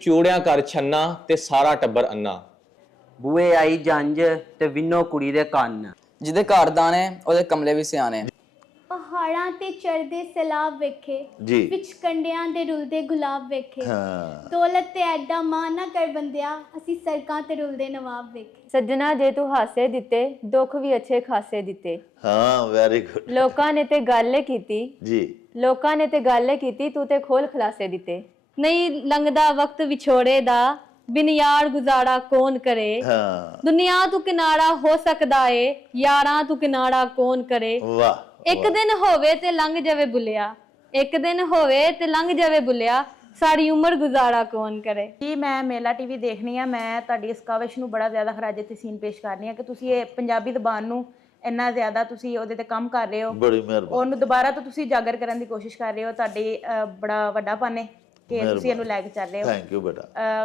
ਚੂੜਿਆਂ ਕਰ ਛੰਨਾ ਤੇ ਸਾਰਾ ਟੱਬਰ ਅੰਨਾ। ਬੂਏ ਆਈ ਜੰਜ ਤੇ ਵਿੰਨੋ ਕੁੜੀ ਦੇ ਕੰਨ। ਜਿਹਦੇ ਘਰ ਦਾਣੇ ਉਹਦੇ ਕਮਲੇ ਵੀ ਸਿਆਣੇ। ਪਹਾੜਾਂ ਤੇ ਚੜ੍ਹਦੇ ਸੈਲਾਬ ਵੇਖੇ ਜੀ ਵਿੱਚ ਕੰਡਿਆਂ ਦੇ ਰੁਲਦੇ ਗੁਲਾਬ ਵੇਖੇ। ਹਾਂ ਦੌਲਤ ਤੇ ਐਡਾ ਮਾਣ ਨਾ ਕਰ ਬੰਦਿਆ, ਅਸੀਂ ਸੜਕਾਂ ਤੇ ਰੁਲਦੇ ਨਵਾਬ ਵੇਖੇ। ਸੱਜਣਾ ਜੇ ਤੂੰ ਹਾਸੇ ਦਿੱਤੇ, ਦੁੱਖ ਵੀ ਅੱਛੇ ਖਾਸੇ ਦਿੱਤੇ। ਹਾਂ ਵੈਰੀ ਗੁੱਡ ਲੋਕਾਂ ਨੇ ਤੇ ਗੱਲ ਕੀਤੀ ਜੀ, ਲੋਕਾਂ ਨੇ ਤੇ ਗੱਲ ਕੀਤੀ, ਤੂੰ ਤੇ ਖੋਲ ਖਲਾਸੇ ਦਿੱਤੇ। ਨਹੀਂ ਲੰਘਦਾ ਵਕਤ ਵਿਛੋੜੇ ਦਾ, ਬਿਨ ਯਾਰ ਗੁਜ਼ਾਰਾ ਕੌਣ ਕਰੇ। ਹਾਂ ਦੁਨੀਆ ਤੂੰ ਕਿਨਾਰਾ ਹੋ ਸਕਦਾ ਏ, ਯਾਰਾਂ ਤੂੰ ਕਿਨਾਰਾ ਕੌਣ ਕਰੇ। ਵਾਹ ਇੱਕ ਦਿਨ ਹੋਵੇ ਤੇ ਲੰਘ ਜਾਵੇ ਬੁੱਲਿਆ, ਇੱਕ ਦਿਨ ਹੋਵੇ ਤੇ ਲੰਘ ਜਾਵੇ ਬੁੱਲਿਆ, ਸਾਰੀ ਉਮਰ ਗੁਜ਼ਾਰਾ ਕੌਣ ਕਰੇ। ਜੀ ਮੈਂ ਮੇਲਾ ਟੀਵੀ ਦੇਖਣੀ ਆ। ਮੈਂ ਤੁਹਾਡੀ ਇਸ ਕਾਵਿਸ਼ ਨੂੰ ਬੜਾ ਜ਼ਿਆਦਾ ਖਰਾਜੇ ਤਸੀਨ ਪੇਸ਼ ਕਰਨੀ ਆ ਕਿ ਤੁਸੀਂ ਇਹ ਪੰਜਾਬੀ ਜ਼ਬਾਨ ਨੂੰ ਇੰਨਾ ਜ਼ਿਆਦਾ ਤੁਸੀਂ ਉਹਦੇ ਤੇ ਕੰਮ ਕਰ ਰਹੇ ਹੋ, ਬੜੀ ਮਿਹਰਬਾਨੀ। ਉਹਨੂੰ ਦੁਬਾਰਾ ਤੋਂ ਤੁਸੀਂ ਉਜਾਗਰ ਕਰਨ ਦੀ ਕੋਸ਼ਿਸ਼ ਕਰ ਰਹੇ ਹੋ। ਤੁਹਾਡੀ ਬੜਾ ਵੱਡਾ ਪਨ ਹੈ ਕਿ ਤੁਸੀਂ ਇਹਨੂੰ ਲੈ ਕੇ ਚੱਲ ਰਹੇ ਹੋ। ਥੈਂਕ ਯੂ ਬੇਟਾ।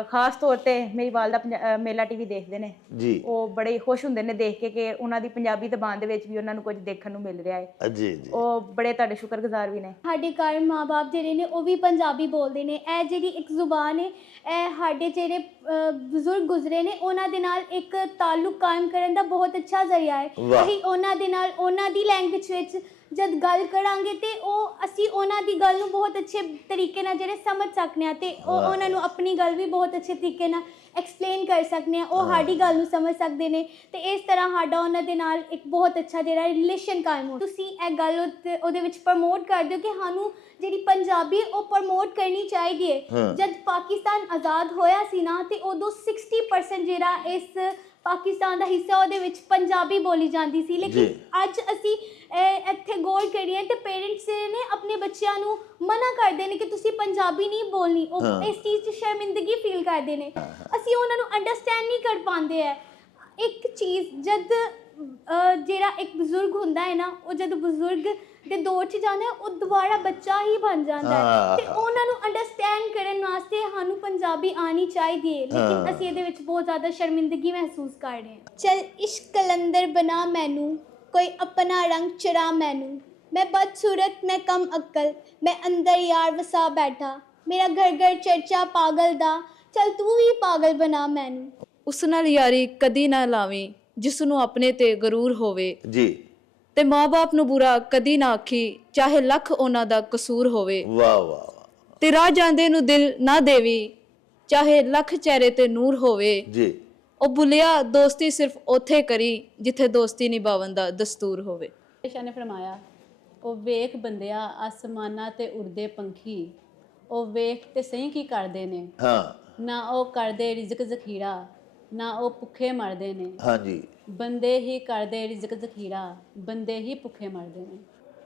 ਖਾਸ ਤੌਰ ਤੇ ਮੇਰੀ ਵਾਲਦਾ ਮੇਲਾ ਟੀਵੀ ਦੇਖਦੇ ਨੇ ਜੀ, ਉਹ ਬੜੇ ਖੁਸ਼ ਹੁੰਦੇ ਨੇ ਦੇਖ ਕੇ ਕਿ ਉਹਨਾਂ ਦੀ ਪੰਜਾਬੀ ਜ਼ਬਾਨ ਦੇ ਵਿੱਚ ਵੀ ਉਹਨਾਂ ਨੂੰ ਕੁਝ ਦੇਖਣ ਨੂੰ ਮਿਲ ਰਿਹਾ ਹੈ। ਜੀ ਜੀ, ਉਹ ਬੜੇ ਤੁਹਾਡੇ ਸ਼ੁਕਰਗੁਜ਼ਾਰ ਵੀ ਨੇ। ਸਾਡੇ ਘਰ ਮਾਂ-ਬਾਪ ਜਿਹੜੇ ਨੇ ਉਹ ਵੀ ਪੰਜਾਬੀ ਬੋਲਦੇ ਨੇ। ਇਹ ਜਿਹੜੀ ਇੱਕ ਜ਼ੁਬਾਨ ਹੈ, ਇਹ ਸਾਡੇ ਜਿਹੜੇ ਬਜ਼ੁਰਗ ਗੁਜ਼ਰੇ ਨੇ ਉਹਨਾਂ ਦੇ ਨਾਲ ਇੱਕ ਤਾਲੁਕ ਕਾਇਮ ਕਰਨ ਦਾ ਬਹੁਤ ਅੱਛਾ ਜ਼ਰੀਆ ਹੈ। ਅਸੀਂ ਉਹਨਾਂ ਦੇ ਨਾਲ ਉਹਨਾਂ ਦੀ ਲੈਂਗੁਏਜ ਵਿੱਚ ਜਦ ਗੱਲ ਕਰਾਂਗੇ ਤੇ ਅਸੀਂ ਉਹਨਾਂ ਦੀ ਗੱਲ ਨੂੰ ਬਹੁਤ ਅੱਛੇ ਤਰੀਕੇ ਨਾਲ ਜਿਹੜੇ ਸਮਝ ਸਕਨੇ ਆ ਤੇ ਉਹਨਾਂ ਨੂੰ ਆਪਣੀ ਗੱਲ ਵੀ ਬਹੁਤ ਅੱਛੇ ਤਰੀਕੇ ਨਾਲ ਐਕਸਪਲੇਨ ਕਰ ਸਕਨੇ ਆ। ਉਹ ਸਾਡੀ ਗੱਲ ਨੂੰ ਸਮਝ ਸਕਦੇ ਨੇ ਤੇ ਇਸ ਤਰ੍ਹਾਂ ਸਾਡਾ ਉਹਨਾਂ ਦੇ ਨਾਲ ਇੱਕ ਬਹੁਤ ਅੱਛਾ ਜਿਹੜਾ ਰਿਲੇਸ਼ਨ ਕਾਇਮ ਹੋ। ਤੁਸੀਂ ਇਹ ਗੱਲ ਉਹਦੇ ਵਿੱਚ ਪ੍ਰਮੋਟ ਕਰਦੇ ਹੋ ਕਿ ਸਾਨੂੰ ਜਿਹੜੀ ਪੰਜਾਬੀ ਉਹ ਪ੍ਰਮੋਟ ਕਰਨੀ ਚਾਹੀਦੀ ਹੈ। ਜਦ ਪਾਕਿਸਤਾਨ ਆਜ਼ਾਦ ਹੋਇਆ ਸੀ ਨਾ ਤੇ ਉਦੋਂ 60% ਜਿਹੜਾ ਇਸ ਪਾਕਿਸਤਾਨ ਦਾ ਹਿੱਸਾ ਉਹਦੇ ਵਿੱਚ ਪੰਜਾਬੀ ਬੋਲੀ ਜਾਂਦੀ ਸੀ। ਲੇਕਿਨ ਅੱਜ ਅਸੀਂ ਇੱਥੇ ਗੌਰ ਕਰੀਏ ਤੇ ਪੇਰੈਂਟਸ ਨੇ ਆਪਣੇ ਬੱਚਿਆਂ ਨੂੰ ਮਨਾ ਕਰਦੇ ਨੇ ਕਿ ਤੁਸੀਂ ਪੰਜਾਬੀ ਨਹੀਂ ਬੋਲਣੀ। ਉਹ ਇਸ ਚੀਜ਼ 'ਚ ਸ਼ਰਮਿੰਦਗੀ ਫੀਲ ਕਰਦੇ ਨੇ। ਅਸੀਂ ਉਹਨਾਂ ਨੂੰ ਅੰਡਰਸਟੈਂਡ ਨਹੀਂ ਕਰ ਪਾਉਂਦੇ ਹੈ। ਇੱਕ ਚੀਜ਼ ਜਦ ਜਿਹੜਾ ਇੱਕ ਬਜ਼ੁਰਗ ਹੁੰਦਾ ਹੈ ਨਾ, ਉਹ ਜਦ ਬਜ਼ੁਰਗ ਦੇ ਦੌਰ 'ਚ ਜਾਂਦਾ ਹੈ ਉਹ ਦੁਬਾਰਾ ਬੱਚਾ ਹੀ ਬਣ ਜਾਂਦਾ ਹੈ ਤੇ ਉਹਨਾਂ ਨੂੰ ਅੰਡਰਸਟੈਂਡ ਕਰਨ ਵਾਸਤੇ ਸਾਨੂੰ ਪੰਜਾਬੀ ਆਣੀ ਚਾਹੀਦੀ ਹੈ। ਲੇਕਿਨ ਅਸੀਂ ਇਹਦੇ ਵਿੱਚ ਬਹੁਤ ਜ਼ਿਆਦਾ ਸ਼ਰਮਿੰਦਗੀ ਮਹਿਸੂਸ ਕਰ ਰਹੇ ਹਾਂ। ਚਲ ਇਸ਼ਕ ਕਲੰਦਰ ਬਣਾ ਮੈਨੂੰ, ਕੋਈ ਆਪਣਾ ਰੰਗ ਚਰਾ ਮੈਨੂੰ। ਮੈਂ ਬਦਸੂਰਤ ਮੈਂ ਕਮ ਅਕਲ, ਮੈਂ ਅੰਦਰ ਯਾਰ ਵਸਾ ਬੈਠਾ। ਮੇਰਾ ਘਰ ਘਰ ਚਰਚਾ ਪਾਗਲ ਦਾ, ਚਲ ਤੂੰ ਵੀ ਪਾਗਲ ਬਣਾ ਮੈਨੂੰ। ਉਸ ਨਾਲ ਯਾਰੀ ਕਦੀ ਨਾ ਲਾਵੀਂ ਜਿਸ ਨੂੰ ਆਪਣੇ ਤੇ ਗਰੂਰ ਹੋਵੇ ਜੀ, ਤੇ ਮਾਂ-ਬਾਪ ਨੂੰ ਬੁਰਾ ਕਦੀ ਨਾ ਆਖੀ ਚਾਹੇ ਲੱਖ ਉਹਨਾਂ ਦਾ ਕਸੂਰ ਹੋਵੇ। ਵਾਹ ਵਾਹ। ਤੇ ਰਾਹ ਜਾਂਦੇ ਨੂੰ ਦਿਲ ਨਾ ਦੇਵੀ ਚਾਹੇ ਲੱਖ ਚਿਹਰੇ ਤੇ ਨੂਰ ਹੋਵੇ। ਜੀ, ਉਹ ਭੁੱਲਿਆ ਦੋਸਤੀ ਸਿਰਫ ਉੱਥੇ ਕਰੀ ਜਿੱਥੇ ਦੋਸਤੀ ਨਿਭਾਉਣ ਦਾ ਦਸਤੂਰ ਹੋਵੇ। ਸ਼ਾਹ ਨੇ ਫਰਮਾਇਆ, ਉਹ ਵੇਖ ਬੰਦਿਆ ਆਸਮਾਨਾਂ ਤੇ ਉੜਦੇ ਪੰਖੀ, ਉਹ ਵੇਖ ਤੇ ਸਹੀ ਕੀ ਕਰਦੇ ਨੇ। ਹਾਂ ਨਾ ਉਹ ਕਰਦੇ ਰਿਜ਼ਕ ਜ਼ਖੀਰਾ, ਨਾ ਉਹ ਭੁੱਖੇ ਮਰਦੇ ਨੇ। ਹਾਂਜੀ, ਬੰਦੇ ਹੀ ਕਰਦੇ ਰਿਜ਼ਕ ਜ਼ਖੀਰਾ, ਬੰਦੇ ਹੀ ਭੁੱਖੇ ਮਰਦੇ ਨੇ।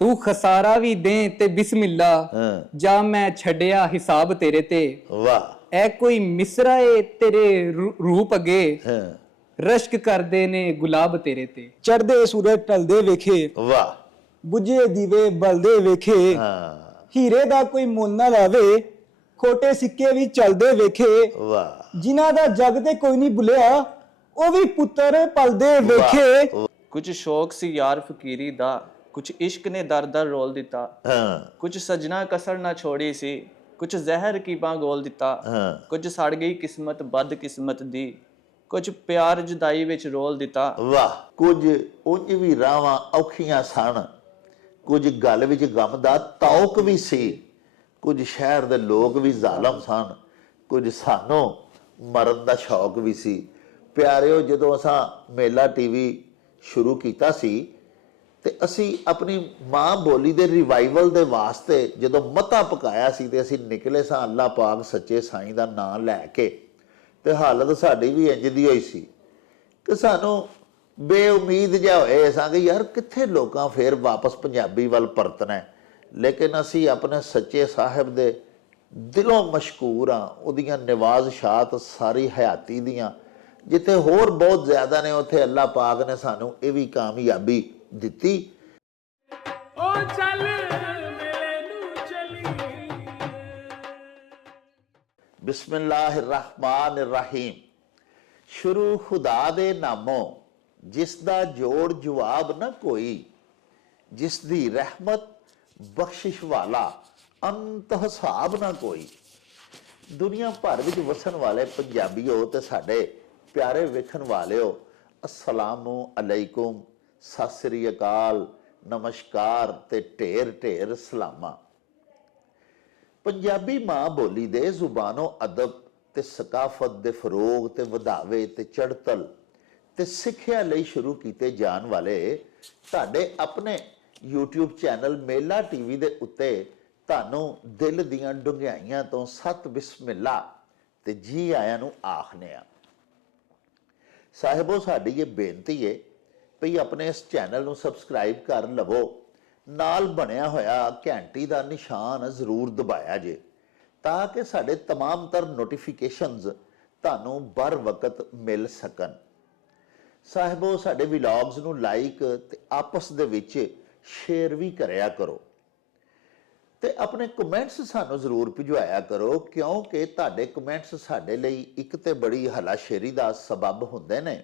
ਤੂੰ ਖਸਾਰਾ ਵੀ ਦੇ ਤੇ ਬਿਸਮਿਲ੍ਲਾ, ਜਾ ਮੈਂ ਛੱਡਿਆ ਹਿਸਾਬ ਤੇਰੇ ਤੇ। ਵਾਹ। ਇਹ ਕੋਈ ਮਿਸਰਾ ਏ ਤੇਰੇ ਰੂਪ ਅਗੇ, ਰਸ਼ਕ ਕਰਦੇ ਨੇ ਗੁਲਾਬ ਤੇਰੇ ਤੇ। ਚੜ੍ਹਦੇ ਸੂਰਜ ਢਲਦੇ ਵੇਖੇ, ਵਾਹ। ਬੁਝੇ ਦੀਵੇ ਬਲਦੇ ਵੇਖੇ। ਹੀਰੇ ਦਾ ਕੋਈ ਮੁੱਲ ਨਾ ਲਾਵੇ, ਖੋਟੇ ਸਿੱਕੇ ਵੀ ਚੱਲਦੇ ਵੇਖੇ। ਵਾਹ। ਜਿਨ੍ਹਾਂ ਦਾ ਜਗ ਤੇ ਕੋਈ ਨਹੀਂ ਭੁੱਲਿਆ, ਉਹ ਵੀ ਪੁੱਤਰ ਪਲਦੇ ਵੇਖੇ। ਕੁਝ ਸ਼ੌਕ ਸੀ ਯਾਰ ਫਕੀਰੀ ਦਾ, ਕੁਝ ਇਸ਼ਕ ਨੇ ਦਰ ਦਰ ਰੋਲ ਦਿੱਤਾ। ਕੁਝ ਸਜਣਾ ਕਸਰ ਨਾ ਛੋੜੀ ਸੀ, ਕੁਝ ਜ਼ਹਿਰ ਕੀ ਬਾਂ ਗੋਲ ਦਿੱਤਾ। ਕੁਝ ਸੜ ਗਈ ਕਿਸਮਤ ਬਦ ਕਿਸਮਤ ਦੀ, ਕੁਝ ਪਿਆਰ ਜੁਦਾਈ ਵਿੱਚ ਰੋਲ ਦਿੱਤਾ। ਵਾਹ। ਕੁਝ ਉਂਝ ਵੀ ਰਾਵਾਂ ਔਖੀਆਂ ਸਨ, ਕੁਝ ਗੱਲ ਵਿੱਚ ਗਮ ਦਾ ਤੌਕ ਵੀ ਸੀ, ਕੁਝ ਸ਼ਹਿਰ ਦੇ ਲੋਕ ਵੀ ਜ਼ਾਲਮ ਸਨ, ਕੁਝ ਸਾਨੂੰ ਮਰਨ ਦਾ ਸ਼ੌਕ ਵੀ ਸੀ। ਪਿਆਰਿਓ, ਜਦੋਂ ਅਸਾਂ ਮੇਲਾ ਟੀਵੀ ਸ਼ੁਰੂ ਕੀਤਾ ਸੀ ਤੇ ਅਸੀਂ ਆਪਣੀ ਮਾਂ ਬੋਲੀ ਦੇ ਰਿਵਾਈਵਲ ਦੇ ਵਾਸਤੇ ਜਦੋਂ ਮਤਾ ਪਕਾਇਆ ਸੀ ਤੇ ਅਸੀਂ ਨਿਕਲੇ ਸਾਂ ਅੱਲਾ ਪਾਕ ਸੱਚੇ ਸਾਈਂ ਦਾ ਨਾਮ ਲੈ ਕੇ, ਤੇ ਹਾਲਤ ਸਾਡੀ ਵੀ ਇੰਜ ਦੀ ਹੋਈ ਸੀ ਕਿ ਸਾਨੂੰ ਬੇਉਮੀਦ ਜਿਹਾ ਹੋਏ ਸਾਂ ਕਿ ਯਾਰ ਕਿੱਥੇ ਲੋਕਾਂ ਫੇਰ ਵਾਪਸ ਪੰਜਾਬੀ ਵੱਲ ਪਰਤਣਾ। ਲੇਕਿਨ ਅਸੀਂ ਆਪਣੇ ਸੱਚੇ ਸਾਹਿਬ ਦੇ ਦਿਲੋਂ ਮਸ਼ਕੂਰ ਹਾਂ, ਉਹਦੀਆਂ ਨਿਵਾਜ਼ਸ਼ਾਤ ਸਾਰੀ ਹਯਾਤੀ ਦੀਆਂ ਜਿੱਥੇ ਹੋਰ ਬਹੁਤ ਜ਼ਿਆਦਾ ਨੇ, ਉੱਥੇ ਅੱਲਾ ਪਾਕ ਨੇ ਸਾਨੂੰ ਇਹ ਵੀ ਕਾਮਯਾਬੀ ਦਿੱਤੀ। ਬਿਸਮਿल्लाह रहमान रहीम। शुरू खुदा दे नामों, जिस दा जोड़ जवाब न कोई, जिस दी रहमत बख्शिश वाला अंत हिसाब ना कोई। ਦੁਨੀਆ ਭਰ ਵਿੱਚ ਵਸਣ ਵਾਲੇ ਪੰਜਾਬੀਓ ਤੇ ਸਾਡੇ ਪਿਆਰੇ ਵੇਖਣ ਵਾਲਿਓ, ਅਸਲਾਮੁ ਅਲੈਕੁਮ, ਸਤਿ ਸ੍ਰੀ ਅਕਾਲ, ਨਮਸਕਾਰ ਤੇ ਢੇਰ ਢੇਰ ਸਲਾਮਾਂ। ਪੰਜਾਬੀ ਮਾਂ ਬੋਲੀ ਦੇ ਜ਼ੁਬਾਨੋ ਅਦਬ ਤੇ ਸਕਾਫਤ ਦੇ ਫਰੋਗ ਤੇ ਵਧਾਵੇ ਤੇ ਚੜ੍ਹਤਲ ਤੇ ਸਿੱਖਿਆ ਲਈ ਸ਼ੁਰੂ ਕੀਤੇ ਜਾਣ ਵਾਲੇ ਤੁਹਾਡੇ ਆਪਣੇ YouTube ਚੈਨਲ ਮੇਲਾ ਟੀਵੀ ਦੇ ਉੱਤੇ ਤੁਹਾਨੂੰ ਦਿਲ ਦੀਆਂ ਡੂੰਘਾਈਆਂ ਤੋਂ ਸਤ ਬਿਸਮਿਲ੍ਲਾ ਤੇ ਜੀ ਆਇਆਂ ਨੂੰ ਆਖਦੇ ਆ। ਸਾਹਿਬੋ, ਸਾਡੀ ਇਹ ਬੇਨਤੀ ਹੈ ਭਈ ਆਪਣੇ ਇਸ ਚੈਨਲ ਨੂੰ ਸਬਸਕ੍ਰਾਈਬ ਕਰ ਲਵੋ, ਨਾਲ ਬਣਿਆ ਹੋਇਆ ਘੰਟੀ ਦਾ ਨਿਸ਼ਾਨ ਜ਼ਰੂਰ ਦਬਾਇਆ ਜੇ ਤਾਂ ਕਿ ਸਾਡੇ तमाम तर ਨੋਟੀਫਿਕੇਸ਼ਨਸ ਤੁਹਾਨੂੰ ਬਰ ਵਕਤ ਮਿਲ ਸਕਣ। ਸਾਹਿਬੋ, ਸਾਡੇ ਵਲੌਗਸ ਨੂੰ ਲਾਈਕ ਤੇ ਆਪਸ ਦੇ ਵਿੱਚ ਸ਼ੇਅਰ ਵੀ ਕਰਿਆ ਕਰੋ ਤੇ ਆਪਣੇ ਕਮੈਂਟਸ ਸਾਨੂੰ ਜ਼ਰੂਰ ਭਿਜਵਾਇਆ ਕਰੋ, ਕਿਉਂਕਿ ਤੁਹਾਡੇ ਕਮੈਂਟਸ ਸਾਡੇ ਲਈ ਇੱਕ ਤੇ ਬੜੀ ਹਲਾਸ਼ੇਰੀ ਦਾ ਸਬਬ ਹੁੰਦੇ ਨੇ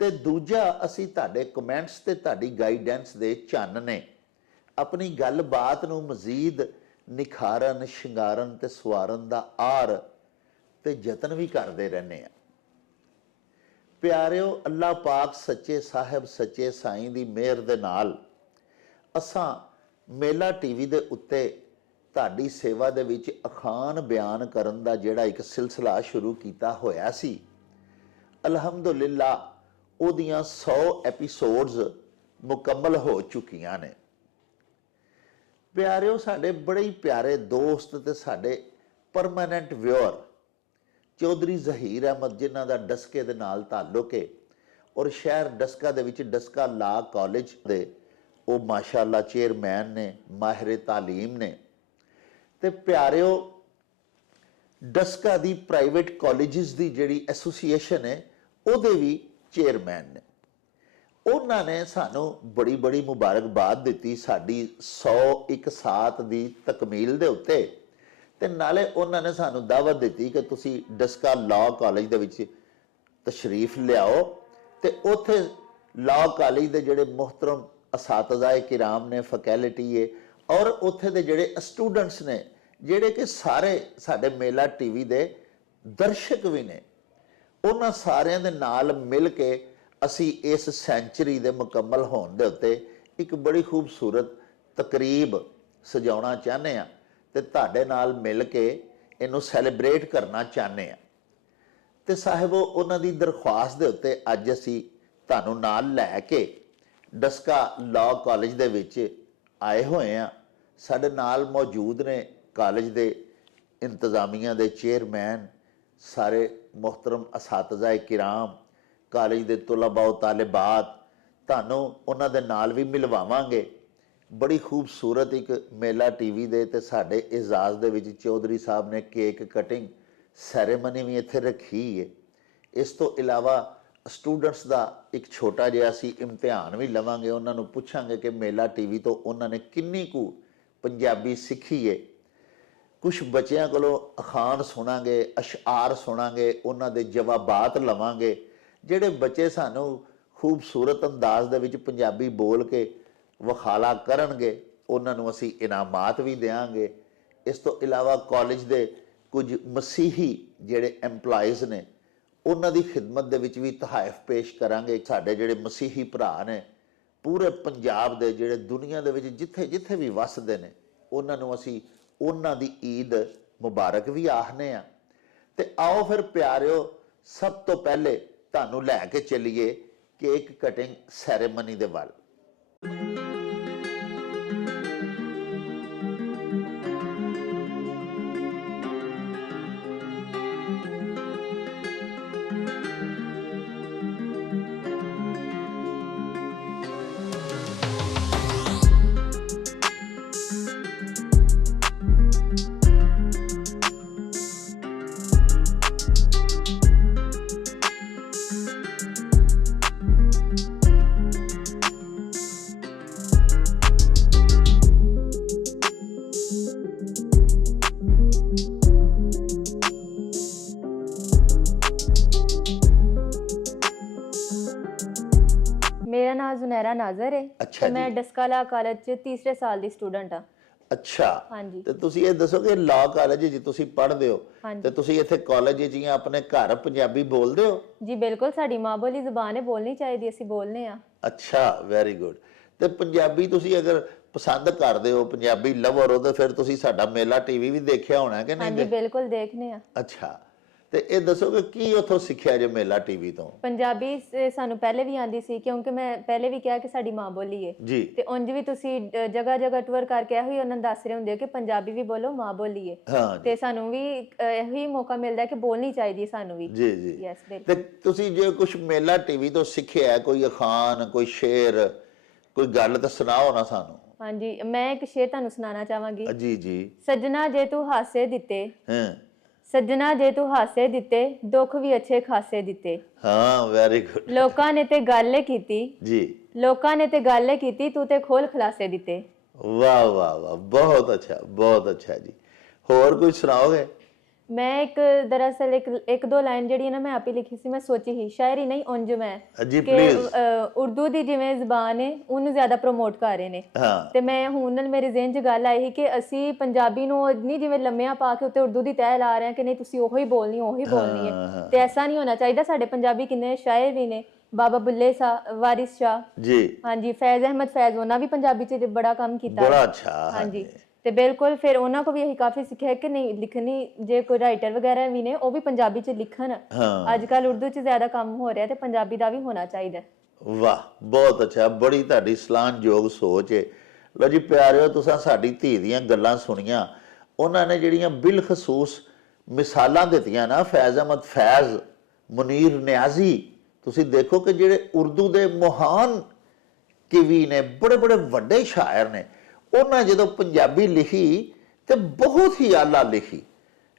ਤੇ ਦੂਜਾ ਅਸੀਂ ਤੁਹਾਡੇ ਕਮੈਂਟਸ ਤੇ ਤੁਹਾਡੀ ਗਾਈਡੈਂਸ ਦੇ ਚਾਨਣੇ ਆਪਣੀ ਗੱਲਬਾਤ ਨੂੰ ਮਜ਼ੀਦ ਨਿਖਾਰਨ, ਸ਼ਿੰਗਾਰਨ ਤੇ ਸਵਾਰਨ ਦਾ ਆਰ ਤੇ ਯਤਨ ਵੀ ਕਰਦੇ ਰਹਿੰਦੇ ਆ। ਪਿਆਰਿਓ, ਅੱਲਾਹ ਪਾਕ ਸੱਚੇ ਸਾਹਿਬ ਸੱਚੇ ਸਾਈਂ ਦੀ ਮਿਹਰ ਦੇ ਨਾਲ ਅਸਾਂ ਮੇਲਾ ਟੀਵੀ ਦੇ ਉੱਤੇ ਤੁਹਾਡੀ ਸੇਵਾ ਦੇ ਵਿੱਚ ਅਖਾਣ ਬਿਆਨ ਕਰਨ ਦਾ ਜਿਹੜਾ ਇੱਕ ਸਿਲਸਿਲਾ ਸ਼ੁਰੂ ਕੀਤਾ ਹੋਇਆ ਸੀ, ਅਲਹਮਦੁਲਿਲਾ ਉਹਦੀਆਂ 100 ਐਪੀਸੋਡਸ ਮੁਕੰਮਲ ਹੋ ਚੁੱਕੀਆਂ ਨੇ। ਪਿਆਰਿਓ, ਸਾਡੇ ਬੜੇ ਹੀ ਪਿਆਰੇ ਦੋਸਤ ਤੇ ਸਾਡੇ ਪਰਮਾਨੈਂਟ ਵਿਊਅਰ ਚੌਧਰੀ ਜ਼ਹੀਰ ਅਹਿਮਦ, ਜਿਨ੍ਹਾਂ ਦਾ ਡਸਕੇ ਦੇ ਨਾਲ ਤਾਲੁਕ ਹੈ ਔਰ ਸ਼ਹਿਰ ਡਸਕਾ ਦੇ ਵਿੱਚ ਡਸਕਾ ਲਾ ਕਾਲਜ ਦੇ ਉਹ ਮਾਸ਼ਾਅੱਲਾ ਚੇਅਰਮੈਨ ਨੇ, ਮਾਹਿਰ ਤਾਲੀਮ ਨੇ। ਤੇ ਪਿਆਰਿਓ, ਡਸਕਾ ਦੀ ਪ੍ਰਾਈਵੇਟ ਕਾਲਜਿਸ ਦੀ ਜਿਹੜੀ ਐਸੋਸੀਏਸ਼ਨ ਹੈ ਉਹਦੇ ਵੀ ਚੇਅਰਮੈਨ ਨੇ। ਉਹਨਾਂ ਨੇ ਸਾਨੂੰ ਬੜੀ ਬੜੀ ਮੁਬਾਰਕਬਾਦ ਦਿੱਤੀ ਸਾਡੀ 101 ਸਾਤ ਦੀ ਤਕਮੀਲ ਦੇ ਉੱਤੇ ਤੇ ਨਾਲੇ ਉਹਨਾਂ ਨੇ ਸਾਨੂੰ ਦਾਵਤ ਦਿੱਤੀ ਕਿ ਤੁਸੀਂ ਡਸਕਾ ਲਾਅ ਕਾਲਜ ਦੇ ਵਿੱਚ ਤਸ਼ਰੀਫ ਲਿਆਓ ਤੇ ਉੱਥੇ ਲਾਅ ਕਾਲਜ ਦੇ ਜਿਹੜੇ ਮੁਹਤਰਮ ਅਸਾਤਿਜ਼ਾ ਕਿਰਾਮ ਨੇ, ਫੈਕਲਟੀ ਹੈ ਔਰ ਉੱਥੇ ਦੇ ਜਿਹੜੇ ਸਟੂਡੈਂਟਸ ਨੇ, ਜਿਹੜੇ ਕਿ ਸਾਰੇ ਸਾਡੇ ਮੇਲਾ ਟੀਵੀ ਦੇ ਦਰਸ਼ਕ ਵੀ ਨੇ, ਉਹਨਾਂ ਸਾਰਿਆਂ ਦੇ ਨਾਲ ਮਿਲ ਕੇ ਅਸੀਂ ਇਸ ਸੈਂਚਰੀ ਦੇ ਮੁਕੰਮਲ ਹੋਣ ਦੇ ਉੱਤੇ ਇੱਕ ਬੜੀ ਖੂਬਸੂਰਤ ਤਕਰੀਬ ਸਜਾਉਣਾ ਚਾਹੁੰਦੇ ਆ ਤੇ ਤੁਹਾਡੇ ਨਾਲ ਮਿਲ ਕੇ ਇਹਨੂੰ ਸੈਲੀਬ੍ਰੇਟ ਕਰਨਾ ਚਾਹੁੰਦੇ ਆ। ਤੇ ਸਾਹਿਬੋ, ਉਹਨਾਂ ਦੀ ਦਰਖਾਸਤ ਦੇ ਉੱਤੇ ਅੱਜ ਅਸੀਂ ਤੁਹਾਨੂੰ ਨਾਲ ਲੈ ਕੇ ਡਸਕਾ ਲਾਅ ਕਾਲਜ ਦੇ ਵਿੱਚ ਆਏ ਹੋਏ ਆ। ਸਾਡੇ ਨਾਲ ਮੌਜੂਦ ਨੇ ਕਾਲਜ ਦੇ ਇੰਤਜ਼ਾਮੀਆ ਦੇ ਚੇਅਰਮੈਨ, ਸਾਰੇ ਮੁਹਤਰਮ ਅਸਾਤਿਜ਼ਾ ਕਿਰਾਮ, ਕਾਲਜ ਦੇ ਤੁਲਬਾ ਤਾਲਿਬਾਤ, ਤੁਹਾਨੂੰ ਉਹਨਾਂ ਦੇ ਨਾਲ ਵੀ ਮਿਲਵਾਵਾਂਗੇ। ਬੜੀ ਖੂਬਸੂਰਤ ਇੱਕ ਮੇਲਾ ਟੀਵੀ ਦੇ ਤੇ ਸਾਡੇ ਇਜਾਜ਼ ਦੇ ਵਿੱਚ ਚੌਧਰੀ ਸਾਹਿਬ ਨੇ ਕੇਕ ਕਟਿੰਗ ਸੈਰੇਮਨੀ ਵੀ ਇੱਥੇ ਰੱਖੀ ਹੈ। ਇਸ ਤੋਂ ਇਲਾਵਾ ਸਟੂਡੈਂਟਸ ਦਾ ਇੱਕ ਛੋਟਾ ਜਿਹਾ ਅਸੀਂ ਇਮਤਿਹਾਨ ਵੀ ਲਵਾਂਗੇ, ਉਹਨਾਂ ਨੂੰ ਪੁੱਛਾਂਗੇ ਕਿ ਮੇਲਾ ਟੀਵੀ ਤੋਂ ਉਹਨਾਂ ਨੇ ਕਿੰਨੀ ਕੁ ਪੰਜਾਬੀ ਸਿੱਖੀ ਹੈ। ਕੁਝ ਬੱਚਿਆਂ ਕੋਲੋਂ ਅਖਾਣ ਸੁਣਾਂਗੇ, ਅਸ਼ਆਰ ਸੁਣਾਂਗੇ, ਉਹਨਾਂ ਦੇ ਜਵਾਬਾਤ ਲਵਾਂਗੇ। ਜਿਹੜੇ ਬੱਚੇ ਸਾਨੂੰ ਖੂਬਸੂਰਤ ਅੰਦਾਜ਼ ਦੇ ਵਿੱਚ ਪੰਜਾਬੀ ਬੋਲ ਕੇ ਵਖਾਲਾ ਕਰਨਗੇ, ਉਹਨਾਂ ਨੂੰ ਅਸੀਂ ਇਨਾਮਾਤ ਵੀ ਦੇਵਾਂਗੇ। ਇਸ ਤੋਂ ਇਲਾਵਾ ਕਾਲਜ ਦੇ ਕੁਝ ਮਸੀਹੀ ਜਿਹੜੇ EMPLOYEES ਨੇ, ਉਹਨਾਂ ਦੀ ਖਿਦਮਤ ਦੇ ਵਿੱਚ ਵੀ ਤਹਾਇਫ ਪੇਸ਼ ਕਰਾਂਗੇ। ਸਾਡੇ ਜਿਹੜੇ ਮਸੀਹੀ ਭਰਾ ਨੇ ਪੂਰੇ ਪੰਜਾਬ ਦੇ, ਜਿਹੜੇ ਦੁਨੀਆ ਦੇ ਵਿੱਚ ਜਿੱਥੇ ਜਿੱਥੇ ਵੀ ਵੱਸਦੇ ਨੇ, ਉਹਨਾਂ ਨੂੰ ਅਸੀਂ ਉਹਨਾਂ ਦੀ ਈਦ ਮੁਬਾਰਕ ਵੀ ਆਖਦੇ ਆ। ਤੇ ਆਓ ਫਿਰ ਪਿਆਰਿਓ, ਸਭ ਤੋਂ ਪਹਿਲੇ ਤੁਹਾਨੂੰ ਲੈ ਕੇ ਚੱਲੀਏ ਕੇਕ ਕਟਿੰਗ ਸੈਰੇਮਨੀ ਦੇ ਵੱਲ। ਮੇਰਾ ਨਾਮ ਜ਼ੁਨੈਰਾ ਨਾਜ਼ਰ ਹੈ ਅੱਛਾ ਤੇ ਮੈਂ ਡਸਕਾਲਾ ਕਾਲਜ ਚ ਤੀਸਰੇ ਸਾਲ ਦੀ ਸਟੂਡੈਂਟ ਆ। ਅੱਛਾ ਹਾਂਜੀ। ਤੇ ਤੁਸੀਂ ਇਹ ਦੱਸੋ ਕਿ ਲਾਅ ਕਾਲਜ ਵਿੱਚ ਤੁਸੀਂ ਪੜ੍ਹਦੇ ਹੋ ਹਾਂਜੀ। ਤੇ ਤੁਸੀਂ ਇੱਥੇ ਕਾਲਜ ਵਿੱਚ ਜਾਂ ਆਪਣੇ ਘਰ ਪੰਜਾਬੀ ਬੋਲਦੇ ਹੋ? ਜੀ ਬਿਲਕੁਲ, ਸਾਡੀ ਮਾਂ ਬੋਲੀ ਜ਼ੁਬਾਨ ਹੈ, ਬੋਲਣੀ ਚਾਹੀਦੀ, ਅਸੀਂ ਬੋਲਨੇ ਆ। ਅੱਛਾ, ਵੈਰੀ ਗੁੱਡ। ਤੇ ਪੰਜਾਬੀ ਤੁਸੀਂ ਅਗਰ ਪਸੰਦ ਕਰਦੇ ਹੋ, ਪੰਜਾਬੀ ਲਵਰ ਹੋ, ਤੇ ਫਿਰ ਤੁਸੀਂ ਸਾਡਾ ਮੇਲਾ ਟੀਵੀ ਵੀ ਦੇਖਿਆ ਹੋਣਾ ਕਿ ਨਹੀਂ? ਹਾਂਜੀ ਬਿਲਕੁਲ ਦੇਖਨੇ ਆ। ਅੱਛਾ, ਤੇ ਇਹ ਦੱਸੋ ਕਿ ਕੀ ਉੱਥੋਂ ਸਿੱਖਿਆ ਜੇ ਮੇਲਾ ਟੀਵੀ ਤੋਂ? ਪੰਜਾਬੀ ਸਾਨੂੰ ਪਹਿਲੇ ਵੀ ਆਂਦੀ ਸੀ, ਕਿਉਂਕਿ ਮੈਂ ਪਹਿਲੇ ਵੀ ਕਿਹਾ ਕਿ ਸਾਡੀ ਮਾਂ ਬੋਲੀ ਹੈ ਜੀ। ਤੇ ਉਂਝ ਵੀ ਤੁਸੀਂ ਜਗ੍ਹਾ ਜਗ੍ਹਾ ਟੂਰ ਕਰਕੇ ਇਹੋ ਹੀ ਉਹਨਾਂ ਨੂੰ ਦੱਸ ਰਹੇ ਹੁੰਦੇ ਹੋ ਕਿ ਪੰਜਾਬੀ ਵੀ ਬੋਲੋ, ਮਾਂ ਬੋਲੀ ਹੈ। ਹਾਂ ਤੇ ਸਾਨੂੰ ਵੀ ਇਹੋ ਹੀ ਮੌਕਾ ਮਿਲਦਾ ਕਿ ਬੋਲਣੀ ਚਾਹੀਦੀ ਹੈ ਸਾਨੂੰ ਵੀ। ਜੀ ਜੀ। ਯੈਸ ਤੇ ਬਿਲਕੁਲ। ਤੁਸੀਂ ਜੇ ਕੁਝ ਮੇਲਾ ਟੀਵੀ ਤੋਂ ਸਿੱਖਿਆ, ਕੋਈ ਅਖਾਣ, ਕੋਈ ਸ਼ੇਰ, ਕੋਈ ਗੱਲ ਤਾਂ ਸੁਣਾਓ ਨਾ ਸਾਨੂੰ। ਹਾਂਜੀ, ਮੈਂ ਇੱਕ ਸ਼ੇਰ ਤੁਹਾਨੂੰ ਸੁਣਾਉਣਾ ਚਾਹਾਂਗੀ। ਜੀ ਜੀ। ਸੱਜਣਾ ਜੇ ਤੂੰ ਹਾਸੇ ਦਿੱਤੇ, ਹਾਂ ਸੱਜਣਾ ਜੇ ਤੂੰ ਹਾਸੇ ਦਿੱਤੇ, ਦੁੱਖ ਵੀ ਅੱਛੇ ਖਾਸੇ ਦਿੱਤੇ। ਹਾਂ, ਵੈਰੀ ਗੁੱਡ। ਲੋਕਾਂ ਨੇ ਤੇ ਗੱਲ ਕੀਤੀ ਜੀ। ਲੋਕਾਂ ਨੇ ਤੇ ਗੱਲ ਕੀਤੀ, ਤੂੰ ਤੇ ਖੋਲ ਖਲਾਸੇ ਦਿੱਤੇ। ਵਾਹ ਵਾਹ ਵਾਹ, ਬਹੁਤ ਅੱਛਾ, ਬਹੁਤ ਅੱਛਾ ਜੀ। ਹੋਰ ਕੋਈ ਸੁਣਾਓਗੇ? ਮੈਂ ਦਰਅਸਲ ਇੱਕ ਦੋ ਲਾਈਨ ਜਿਹੜੀ ਨਾ ਮੈਂ ਆਪੇ ਲਿਖੀ ਸੀ, ਮੈਂ ਸੋਚੀ ਹੀ, ਸ਼ਾਇਰੀ ਨਹੀਂ ਉਂਝ ਮੈਂ ਜੀ ਕਿ ਪਲੀਜ਼। ਉਰਦੂ ਦੀ ਜਿਵੇਂ ਜ਼ਬਾਨ ਹੈ ਉਹਨੂੰ ਜ਼ਿਆਦਾ ਪ੍ਰਮੋਟ ਕਰ ਰਹੇ ਨੇ। ਹਾਂ ਤੇ ਮੈਂ ਹੁਣ ਨਾਲ ਮੇਰੇ ਜ਼ਿਹਨ 'ਚ ਗੱਲ ਆਈ ਸੀ ਕਿ ਅਸੀਂ ਪੰਜਾਬੀ ਨੂੰ ਨਹੀਂ ਜਿਵੇਂ ਲੰਮਿਆਂ ਪਾ ਕੇ ਉੱਤੇ ਉਰਦੂ ਦੀ ਤਹਿ ਲਾ ਰਹੇ ਹਾਂ ਕਿ ਨਹੀਂ ਤੁਸੀਂ ਉਹੀ ਬੋਲਣੀ ਹੈ, ਤੇ ਐਸਾ ਨਹੀਂ ਹੋਣਾ ਚਾਹੀਦਾ। ਸਾਡੇ ਪੰਜਾਬੀ ਕਿੰਨੇ ਸ਼ਾਇਰ ਵੀ ਨੇ, ਬਾਬਾ ਬੁੱਲੇ ਸ਼ਾਹ, ਵਾਰਿਸ ਸ਼ਾਹ ਜੀ। ਹਾਂਜੀ, ਫੈਜ਼ ਅਹਿਮਦ ਫੈਜ਼, ਉਹਨਾਂ ਵੀ ਪੰਜਾਬੀ 'ਚ ਬੜਾ ਕੰਮ ਕੀਤਾ ਬੜਾ ਅੱਛਾ। ਹਾਂਜੀ। ਤੇ ਬਿਲਕੁਲ ਫਿਰ ਉਹਨਾਂ ਕੋ ਵੀ ਇਹੀ ਕਾਫੀ ਸਿੱਖਿਆ ਕਿ ਨਹੀਂ ਲਿਖਣੀ, ਜੇ ਕੋਈ ਰਾਈਟਰ ਵਗੈਰਾ ਵੀ ਨੇ ਉਹ ਵੀ ਪੰਜਾਬੀ 'ਚ ਲਿਖਣ। ਅੱਜ ਕੱਲ ਉਰਦੂ 'ਚ ਜ਼ਿਆਦਾ ਕੰਮ ਹੋ ਰਿਹਾ ਤੇ ਪੰਜਾਬੀ ਦਾ ਵੀ ਹੋਣਾ ਚਾਹੀਦਾ। ਵਾਹ, ਬਹੁਤ ਅੱਛਾ, ਬੜੀ ਤੁਹਾਡੀ ਸਲਾਹਨਯੋਗ ਸੋਚ ਹੈ। ਲੋ ਜੀ ਪਿਆਰਿਓ, ਤੁਸੀਂ ਸਾਡੀ ਧੀ ਦੀਆਂ ਗੱਲਾਂ ਸੁਣੀਆਂ, ਉਹਨਾਂ ਨੇ ਜਿਹੜੀਆਂ ਬਿਲਖਸੂਸ ਮਿਸਾਲਾਂ ਦਿੱਤੀਆਂ ਨਾ, ਫੈਜ਼ ਅਹਿਮਦ ਫੈਜ਼, ਮੁਨੀਰ ਨਿਆਜ਼ੀ, ਤੁਸੀਂ ਦੇਖੋ ਕਿ ਜਿਹੜੇ ਉਰਦੂ ਦੇ ਮਹਾਨ ਕਵੀ ਨੇ, ਬੜੇ ਬੜੇ ਵੱਡੇ ਸ਼ਾਇਰ ਨੇ, ਉਹਨਾਂ ਜਦੋਂ ਪੰਜਾਬੀ ਲਿਖੀ ਤੇ ਬਹੁਤ ਹੀ ਆਲਾ ਲਿਖੀ।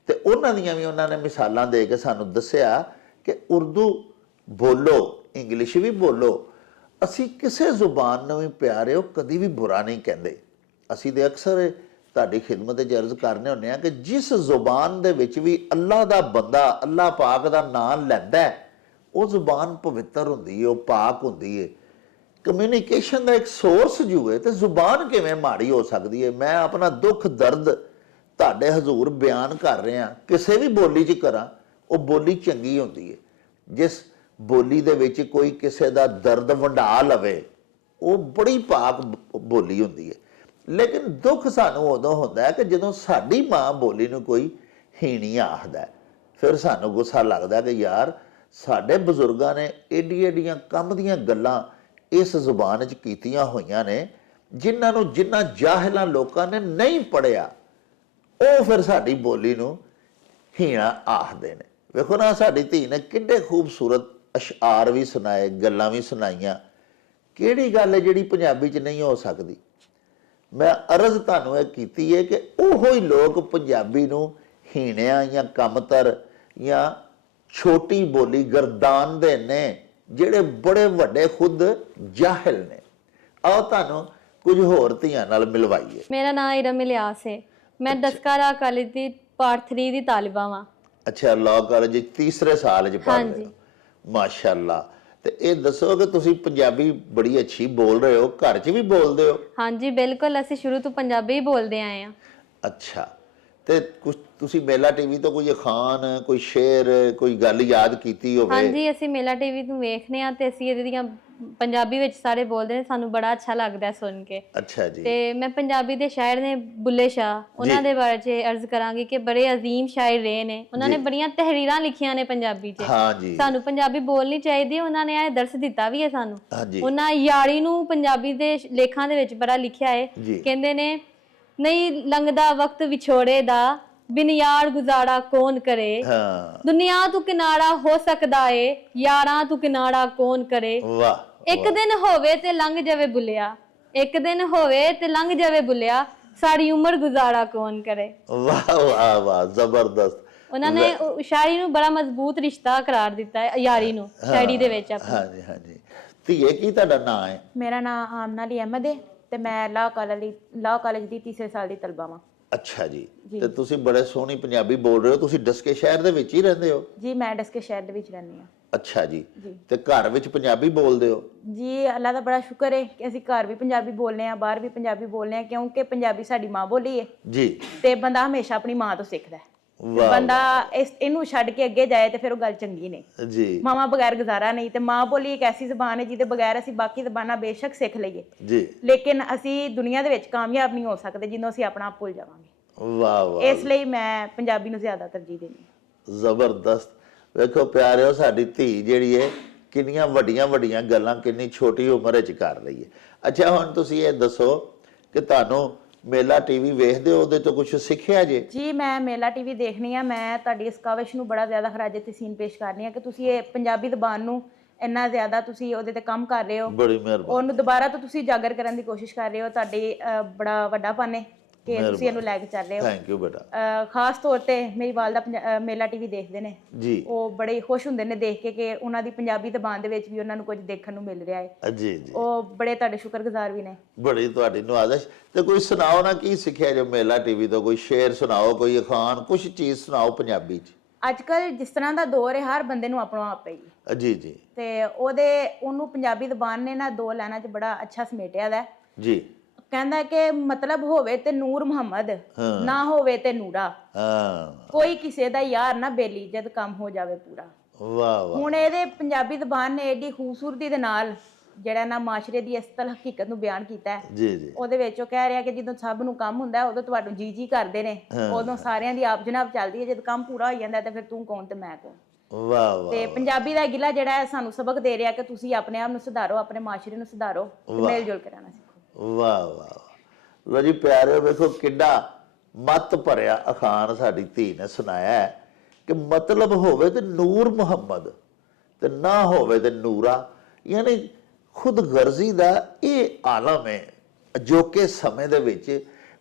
ਤੇ ਉਹਨਾਂ ਦੀਆਂ ਵੀ ਉਹਨਾਂ ਨੇ ਮਿਸਾਲਾਂ ਦੇ ਕੇ ਸਾਨੂੰ ਦੱਸਿਆ ਕਿ ਉਰਦੂ ਬੋਲੋ, ਇੰਗਲਿਸ਼ ਵੀ ਬੋਲੋ। ਅਸੀਂ ਕਿਸੇ ਜ਼ੁਬਾਨ ਨੂੰ ਵੀ ਪਿਆਰਿਓ ਕਦੀ ਵੀ ਬੁਰਾ ਨਹੀਂ ਕਹਿੰਦੇ। ਅਸੀਂ ਤੇ ਅਕਸਰ ਤੁਹਾਡੀ ਖਿਦਮਤ 'ਚ ਅਰਜ਼ ਕਰਨੇ ਹੁੰਦੇ ਹਾਂ ਕਿ ਜਿਸ ਜ਼ੁਬਾਨ ਦੇ ਵਿੱਚ ਵੀ ਅੱਲਾ ਦਾ ਬੰਦਾ ਅੱਲਾ ਪਾਕ ਦਾ ਨਾਮ ਲੈਂਦਾ, ਉਹ ਜ਼ੁਬਾਨ ਪਵਿੱਤਰ ਹੁੰਦੀ ਹੈ, ਉਹ ਪਾਕ ਹੁੰਦੀ ਹੈ। ਕਮਿਊਨੀਕੇਸ਼ਨ ਦਾ ਇੱਕ ਸੋਰਸ ਜੋ ਹੈ, ਤੇ ਜ਼ੁਬਾਨ ਕਿਵੇਂ ਮਾੜੀ ਹੋ ਸਕਦੀ ਹੈ? ਮੈਂ ਆਪਣਾ ਦੁੱਖ ਦਰਦ ਤੁਹਾਡੇ ਹਜ਼ੂਰ ਬਿਆਨ ਕਰ ਰਿਹਾ, ਕਿਸੇ ਵੀ ਬੋਲੀ 'ਚ ਕਰਾਂ, ਉਹ ਬੋਲੀ ਚੰਗੀ ਹੁੰਦੀ ਹੈ। ਜਿਸ ਬੋਲੀ ਦੇ ਵਿੱਚ ਕੋਈ ਕਿਸੇ ਦਾ ਦਰਦ ਵੰਡਾ ਲਵੇ, ਉਹ ਬੜੀ ਪਾਕ ਬੋਲੀ ਹੁੰਦੀ ਹੈ। ਲੇਕਿਨ ਦੁੱਖ ਸਾਨੂੰ ਉਦੋਂ ਹੁੰਦਾ ਹੈ ਕਿ ਜਦੋਂ ਸਾਡੀ ਮਾਂ ਬੋਲੀ ਨੂੰ ਕੋਈ ਹੀਣੀ ਆਖਦਾ, ਫਿਰ ਸਾਨੂੰ ਗੁੱਸਾ ਲੱਗਦਾ ਕਿ ਯਾਰ ਸਾਡੇ ਬਜ਼ੁਰਗਾਂ ਨੇ ਏਡੀਆਂ ਕੰਮ ਦੀਆਂ ਗੱਲਾਂ ਇਸ ਜ਼ੁਬਾਨ 'ਚ ਕੀਤੀਆਂ ਹੋਈਆਂ ਨੇ, ਜਿਨ੍ਹਾਂ ਜਾਹਿਲਾਂ ਲੋਕਾਂ ਨੇ ਨਹੀਂ ਪੜ੍ਹਿਆ, ਉਹ ਫਿਰ ਸਾਡੀ ਬੋਲੀ ਨੂੰ ਹੀਣਾ ਆਖਦੇ ਨੇ। ਵੇਖੋ ਨਾ, ਸਾਡੀ ਧੀ ਨੇ ਕਿੰਨੇ ਖੂਬਸੂਰਤ ਅਸ਼ਆਰ ਵੀ ਸੁਣਾਏ, ਗੱਲਾਂ ਵੀ ਸੁਣਾਈਆਂ। ਕਿਹੜੀ ਗੱਲ ਹੈ ਜਿਹੜੀ ਪੰਜਾਬੀ 'ਚ ਨਹੀਂ ਹੋ ਸਕਦੀ? ਮੈਂ ਅਰਜ਼ ਤੁਹਾਨੂੰ ਇਹ ਕੀਤੀ ਹੈ ਕਿ ਉਹੋ ਹੀ ਲੋਕ ਪੰਜਾਬੀ ਨੂੰ ਹੀਣਿਆਂ ਜਾਂ ਕਮਤਰ ਜਾਂ ਛੋਟੀ ਬੋਲੀ ਗਰਦਾਨਦੇ ਨੇ, ਜਿਹੜੇ ਬੜੇ ਵੱਡੇ ਖੁਦ ਜਾਹਿਲ ਨੇ। ਆਓ ਤੁਹਾਨੂੰ ਕੁਝ ਹੋਰ ਧੀਆਂ ਨਾਲ ਮਿਲਵਾਈਏ। ਮੇਰਾ ਨਾਮ ਇਰਮ ਇਲਿਆਸ ਹੈ, ਮੈਂ ਦਸਕਾਰਾ ਕਾਲਜ ਦੀ ਪਾਰਟ 3 ਦੀ ਤਾਲਿਬਾ ਵਾਂ। ਅੱਛਾ, ਲਾਅ ਕਾਲਜ ਤੀਸਰੇ ਸਾਲ 'ਚ ਪੜ੍ਹ ਰਹੇ ਹੋ, ਮਾਸ਼ਾਅੱਲਾ। ਤੇ ਇਹ ਦੱਸੋ ਕਿ ਤੁਸੀਂ ਪੰਜਾਬੀ ਬੜੀ ਅੱਛੀ ਬੋਲ ਰਹੇ ਹੋ, ਘਰ 'ਚ ਵੀ ਬੋਲਦੇ ਹੋ? ਹਾਂਜੀ ਬਿਲਕੁਲ, ਅਸੀਂ ਸ਼ੁਰੂ ਤੋਂ ਪੰਜਾਬੀ ਹੀ ਬੋਲਦੇ ਆਏ ਹਾਂ। ਅੱਛਾ, ਤੇ ਕੁਝ ਤੁਸੀਂ ਮੇਲਾ ਟੀਵੀ ਤੋਂ ਕੋਈ ਅਖਾਣ, ਕੋਈ ਸ਼ੇਰ, ਕੋਈ ਗੱਲ ਯਾਦ ਕੀਤੀ ਹੋਵੇ? ਹਾਂਜੀ, ਅਸੀਂ ਮੇਲਾ ਟੀਵੀ ਨੂੰ ਵੇਖਨੇ ਆ ਤੇ ਅਸੀਂ ਇਹਦੀਆਂ ਪੰਜਾਬੀ ਵਿੱਚ ਸਾਰੇ ਬੋਲਦੇ ਨੇ, ਸਾਨੂੰ ਬੜਾ ਅੱਛਾ ਲੱਗਦਾ ਸੁਣ ਕੇ। ਅੱਛਾ ਜੀ। ਤੇ ਮੈਂ ਪੰਜਾਬੀ ਦੇ ਸ਼ਾਇਰ ਨੇ ਬੁੱਲੇ ਸ਼ਾਹ, ਉਹਨਾਂ ਦੇ ਬਾਰੇ 'ਚ ਅਰਜ਼ ਕਰਾਂਗੀ ਕਿ ਬੜੇ ਅਜ਼ੀਮ ਸ਼ਾਇਰ ਰਹੇ ਨੇ। ਉਹਨਾਂ ਨੇ ਬੜੀਆਂ ਤਹਿਰੀਰਾਂ ਲਿਖੀਆਂ ਨੇ ਪੰਜਾਬੀ 'ਚ। ਹਾਂਜੀ। ਸਾਨੂੰ ਪੰਜਾਬੀ ਬੋਲਣੀ ਚਾਹੀਦੀ, ਉਹਨਾਂ ਨੇ ਇਹ ਦਰਸ ਦਿੱਤਾ ਵੀ ਹੈ ਸਾਨੂੰ। ਹਾਂਜੀ। ਉਹਨਾਂ ਯਾਰੀ ਨੂੰ ਪੰਜਾਬੀ ਦੇ ਲੇਖਾਂ ਦੇ ਵਿੱਚ ਬੜਾ ਲਿਖਿਆ ਹੈ। ਕਹਿੰਦੇ ਨੇ, ਨਹੀਂ ਲੰਘਦਾ ਵਕਤ ਵਿਛੋੜੇ ਦਾ, ਬਿਨ ਯਾਰ ਗੁਜ਼ਾਰਾ ਕੌਣ ਕਰੇ। ਦੁਨੀਆ ਤੂੰ ਕਿਨਾਰਾ ਹੋ ਸਕਦਾ ਏ, ਯਾਰਾਂ ਤੂੰ ਕਿਨਾਰਾ ਕੌਣ ਕਰੇ। ਵਾਹ। ਇੱਕ ਦਿਨ ਹੋਵੇ ਤੇ ਲੰਘ ਜਾਵੇ ਬੁੱਲਿਆ, ਇੱਕ ਦਿਨ ਹੋਵੇ ਤੇ ਲੰਘ ਜਾਵੇ ਬੁੱਲਿਆ, ਸਾਰੀ ਉਮਰ ਗੁਜ਼ਾਰਾ ਕੌਣ ਕਰੇ। ਵਾਹ ਵਾਹ ਵਾਹ, ਜ਼ਬਰਦਸਤ। ਉਹਨਾਂ ਨੇ ਸ਼ਾਇਰੀ ਨੂੰ ਬੜਾ ਮਜ਼ਬੂਤ ਰਿਸ਼ਤਾ ਕਰਾਰ ਦਿੱਤਾ ਹੈ, ਯਾਰੀ ਨੂੰ ਸ਼ਾਇਰੀ ਦੇ ਵਿੱਚ ਆਪਣੀ। ਹਾਂਜੀ ਹਾਂਜੀ। ਧੀਏ, ਕੀ ਤੁਹਾਡਾ ਨਾਮ ਹੈ? ਮੇਰਾ ਨਾਮ ਆਮਨਾ ਅਲੀ ਅਹਿਮਦ ਹੈ ਤੇ ਮੈਂ ਲਾਅ ਕਾਲਜ ਦੀ ਤੀਸਰੇ ਸਾਲ ਦੀ ਤਲਬਾ ਵਾਂ। ਅੱਛਾ ਜੀ। ਤੇ ਤੁਸੀਂ ਬੜੇ ਸੋਹਣੀ ਪੰਜਾਬੀ ਬੋਲ ਰਹੇ ਹੋ। ਤੁਸੀਂ ਡਸਕੇ ਸ਼ਹਿਰ ਦੇ ਵਿੱਚ ਹੀ ਰਹਿੰਦੇ ਹੋ? ਜੀ, ਮੈਂ ਡਸਕੇ ਸ਼ਹਿਰ ਦੇ ਵਿੱਚ ਰਹਿੰਦੀ ਹਾਂ। ਅੱਛਾ ਜੀ, ਤੇ ਘਰ ਵਿੱਚ ਪੰਜਾਬੀ ਬੋਲਦੇ ਹੋ? ਜੀ ਅੱਲਾ ਦਾ ਬੜਾ ਸ਼ੁਕਰ ਹੈ ਕਿ ਅਸੀਂ ਘਰ ਵੀ ਪੰਜਾਬੀ ਬੋਲਨੇ ਆ, ਬਾਹਰ ਵੀ ਪੰਜਾਬੀ ਬੋਲਨੇ ਆ, ਕਿਉਂਕਿ ਪੰਜਾਬੀ ਸਾਡੀ ਮਾਂ ਬੋਲੀ ਹੈ ਜੀ। ਤੇ ਬੰਦਾ ਹਮੇਸ਼ਾ ਆਪਣੀ ਮਾਂ ਤੋਂ ਸਿੱਖਦਾ ਹੈ। ਬੰਦਾ ਇਹਨੂੰ ਛੱਡ ਕੇ ਅੱਗੇ ਜਾਏ ਤੇ ਫਿਰ ਉਹ ਗੱਲ ਚੰਗੀ ਨਹੀਂ ਜੀ। ਮਾਵਾਂ ਬਗੈਰ ਗੁਜ਼ਾਰਾ ਨਹੀਂ, ਤੇ ਮਾਂ ਬੋਲੀ ਇੱਕ ਐਸੀ ਜ਼ਬਾਨ ਹੈ ਜਿਹਦੇ ਬਗੈਰ ਅਸੀਂ ਬਾਕੀ ਜ਼ਬਾਨਾਂ ਬੇਸ਼ੱਕ ਸਿੱਖ ਲਈਏ ਜੀ, ਲੇਕਿਨ ਅਸੀਂ ਦੁਨੀਆ ਦੇ ਵਿੱਚ ਕਾਮਯਾਬ ਨਹੀਂ ਹੋ ਸਕਦੇ ਜਦੋਂ ਅਸੀਂ ਆਪਣਾ ਆਪ ਭੁੱਲ ਜਾਵਾਂਗੇ। ਵਾਹ ਵਾਹ, ਇਸ ਲਈ ਮੈਂ ਪੰਜਾਬੀ ਨੂੰ ਜ਼ਿਆਦਾ ਤਰਜੀਹ ਦਿੰਦੀ ਹਾਂ। ਜ਼ਬਰਦਸਤ। ਵੇਖੋ ਪਿਆਰਿਓ, ਸਾਡੀ ਧੀ ਜਿਹੜੀ ਹੈ ਕਿੰਨੀਆਂ ਵੱਡੀਆਂ ਵੱਡੀਆਂ ਗੱਲਾਂ ਕਿੰਨੀ ਛੋਟੀ ਉਮਰ ਵਿੱਚ ਕਰ ਰਹੀ ਹੈ। ਅੱਛਾ, ਹੁਣ ਤੁਸੀਂ ਇਹ ਦੱਸੋ ਕਿ ਤੁਹਾਨੂੰ ਮੇਲਾ ਟੀਵੀ ਵੇਖਦੇ ਹੋ, ਉਹਦੇ ਤੋਂ ਕੁਝ ਸਿੱਖਿਆ ਜੇ? ਜੀ ਮੈਂ ਮੇਲਾ ਟੀਵੀ ਦੇਖਣੀ ਆ। ਮੈਂ ਤੁਹਾਡੀ ਇਸ ਕਾਵਿਸ਼ ਨੂੰ ਬੜਾ ਜ਼ਿਆਦਾ ਖਰਾਜੇ ਤਹਿਸੀਨ ਪੇਸ਼ ਕਰਨੀ ਆ ਕਿ ਤੁਸੀਂ ਇਹ ਪੰਜਾਬੀ ਜ਼ਬਾਨ ਨੂੰ ਇੰਨਾ ਜ਼ਿਆਦਾ ਤੁਸੀਂ ਉਹਦੇ ਤੇ ਕੰਮ ਕਰ ਰਹੇ ਹੋ। ਬੜੀ ਮਿਹਰਬਾਨੀ। ਉਹਨੂੰ ਦੁਬਾਰਾ ਤੋਂ ਤੁਸੀਂ ਉਜਾਗਰ ਕਰਨ ਦੀ ਕੋਸ਼ਿਸ਼ ਕਰ ਰਹੇ ਹੋ। ਤੁਹਾਡੀ ਬੜਾ ਵੱਡਾ ਪਨ ਹੈ ਕਿ ਤੁਸੀਂ ਇਹਨੂੰ ਲੈ ਕੇ ਚੱਲ ਰਹੇ ਹੋ। ਥੈਂਕ ਯੂ ਬੇਟਾ। ਖਾਸ ਤੌਰ ਤੇ ਮੇਰੀ ਵਾਲਦਾ ਮੇਲਾ ਟੀਵੀ ਦੇਖਦੇ ਨੇ ਜੀ। ਉਹ ਬੜੇ ਖੁਸ਼ ਹੁੰਦੇ ਨੇ ਦੇਖ ਕੇ ਕਿ ਉਹਨਾਂ ਦੀ ਪੰਜਾਬੀ ਜ਼ਬਾਨ ਦੇ ਵਿੱਚ ਵੀ ਉਹਨਾਂ ਨੂੰ ਕੁਝ ਦੇਖਣ ਨੂੰ ਮਿਲ ਰਿਹਾ ਹੈ। ਜੀ ਜੀ, ਉਹ ਬੜੇ ਤੁਹਾਡੇ ਸ਼ੁਕਰਗੁਜ਼ਾਰ ਵੀ ਨੇ। ਬੜੀ ਤੁਹਾਡੀ ਨਵਾਜ਼ਿਸ਼। ਤੇ ਕੋਈ ਸੁਣਾਓ ਨਾ, ਕੀ ਸਿੱਖਿਆ ਜੋ ਮੇਲਾ ਟੀਵੀ ਤੋਂ? ਕੋਈ ਸ਼ੇਰ ਸੁਣਾਓ, ਕੋਈ ਅਖਾਣ, ਕੁਝ ਚੀਜ਼ ਸੁਣਾਓ ਪੰਜਾਬੀ ਚ। ਅੱਜ ਕੱਲ ਜਿਸ ਤਰ੍ਹਾਂ ਦਾ ਦੌਰ ਹੈ, ਹਰ ਬੰਦੇ ਨੂੰ ਆਪਣਾ ਆਪ ਹੈ ਜੀ ਜੀ। ਤੇ ਉਹਨੂੰ ਪੰਜਾਬੀ ਜ਼ਬਾਨ ਨੇ ਨਾ 2 ਲਾਈਨਾਂ 'ਚ ਬੜਾ ਅੱਛਾ ਸਮੇਟਿਆ ਦਾ ਜੀ। ਕਹਿੰਦਾ ਕਿ ਮਤਲਬ ਹੋਵੇ ਤੇ ਨੂਰ ਮੁਹੰਮਦ, ਨਾ ਹੋਵੇ ਤੇ ਨੂਰਾ, ਕੋਈ ਕਿਸੇ ਦਾ ਯਾਰ ਨਾ ਬੇਲੀ, ਜਦ ਕੰਮ ਹੋ ਜਾਵੇ ਪੂਰਾ। ਵਾਹ ਵਾਹ। ਹੁਣ ਇਹਦੇ ਪੰਜਾਬੀ ਜ਼ਬਾਨ ਨੇ ਏਡੀ ਖੂਬਸੂਰਤੀ ਦੇ ਨਾਲ ਜਿਹੜਾ ਨਾ ਮਾਸ਼ਰੇ ਦੀ ਅਸਲ ਹਕੀਕਤ ਨੂੰ ਬਿਆਨ ਕੀਤਾ ਹੈ। ਜੀ ਜੀ। ਉਹਦੇ ਵਿੱਚ ਉਹ ਕਹਿ ਰਿਹਾ ਕਿ ਜਦੋਂ ਸਭ ਨੂੰ ਕੰਮ ਹੁੰਦਾ ਉਦੋਂ ਤੁਹਾਨੂੰ ਜੀ ਜੀ ਕਰਦੇ ਨੇ, ਉਦੋਂ ਸਾਰਿਆਂ ਦੀ ਆਪ ਜਨਾਬ ਚੱਲਦੀ ਹੈ, ਜਦ ਕੰਮ ਪੂਰਾ ਹੋ ਜਾਂਦਾ ਤੇ ਫਿਰ ਤੂੰ ਕੌਣ ਤੇ ਮੈਂ ਕੌਣ। ਵਾਹ ਵਾਹ। ਤੇ ਪੰਜਾਬੀ ਦਾ ਗਿਲਾ ਜਿਹੜਾ ਹੈ ਸਾਨੂੰ ਸਬਕ ਦੇ ਰਿਹਾ ਕਿ ਤੁਸੀਂ ਆਪਣੇ ਆਪ ਨੂੰ ਸੁਧਾਰੋ, ਆਪਣੇ ਮਾਸ਼ਰੇ ਨੂੰ ਸੁਧਾਰੋ, ਮੇਲ ਜੋਲ ਕੇ ਰਹਿਣਾ ਸਿੱਖੋ। ਵਾਹ ਵਾਹ। ਲੋ ਜੀ ਪਿਆਰਿਓ, ਵੇਖੋ ਕਿੱਡਾ ਮੱਤ ਭਰਿਆ ਅਖਾਣ ਸਾਡੀ ਧੀ ਨੇ ਸੁਣਾਇਆ ਹੈ ਕਿ ਮਤਲਬ ਹੋਵੇ ਤੇ ਨੂਰ ਮੁਹੰਮਦ ਤੇ ਨਾ ਹੋਵੇ ਤੇ ਨੂਰਾ। ਯਾਨੀ ਖੁਦ ਗਰਜ਼ੀ ਦਾ ਇਹ ਆਲਮ ਹੈ ਅਜੋਕੇ ਸਮੇਂ ਦੇ ਵਿੱਚ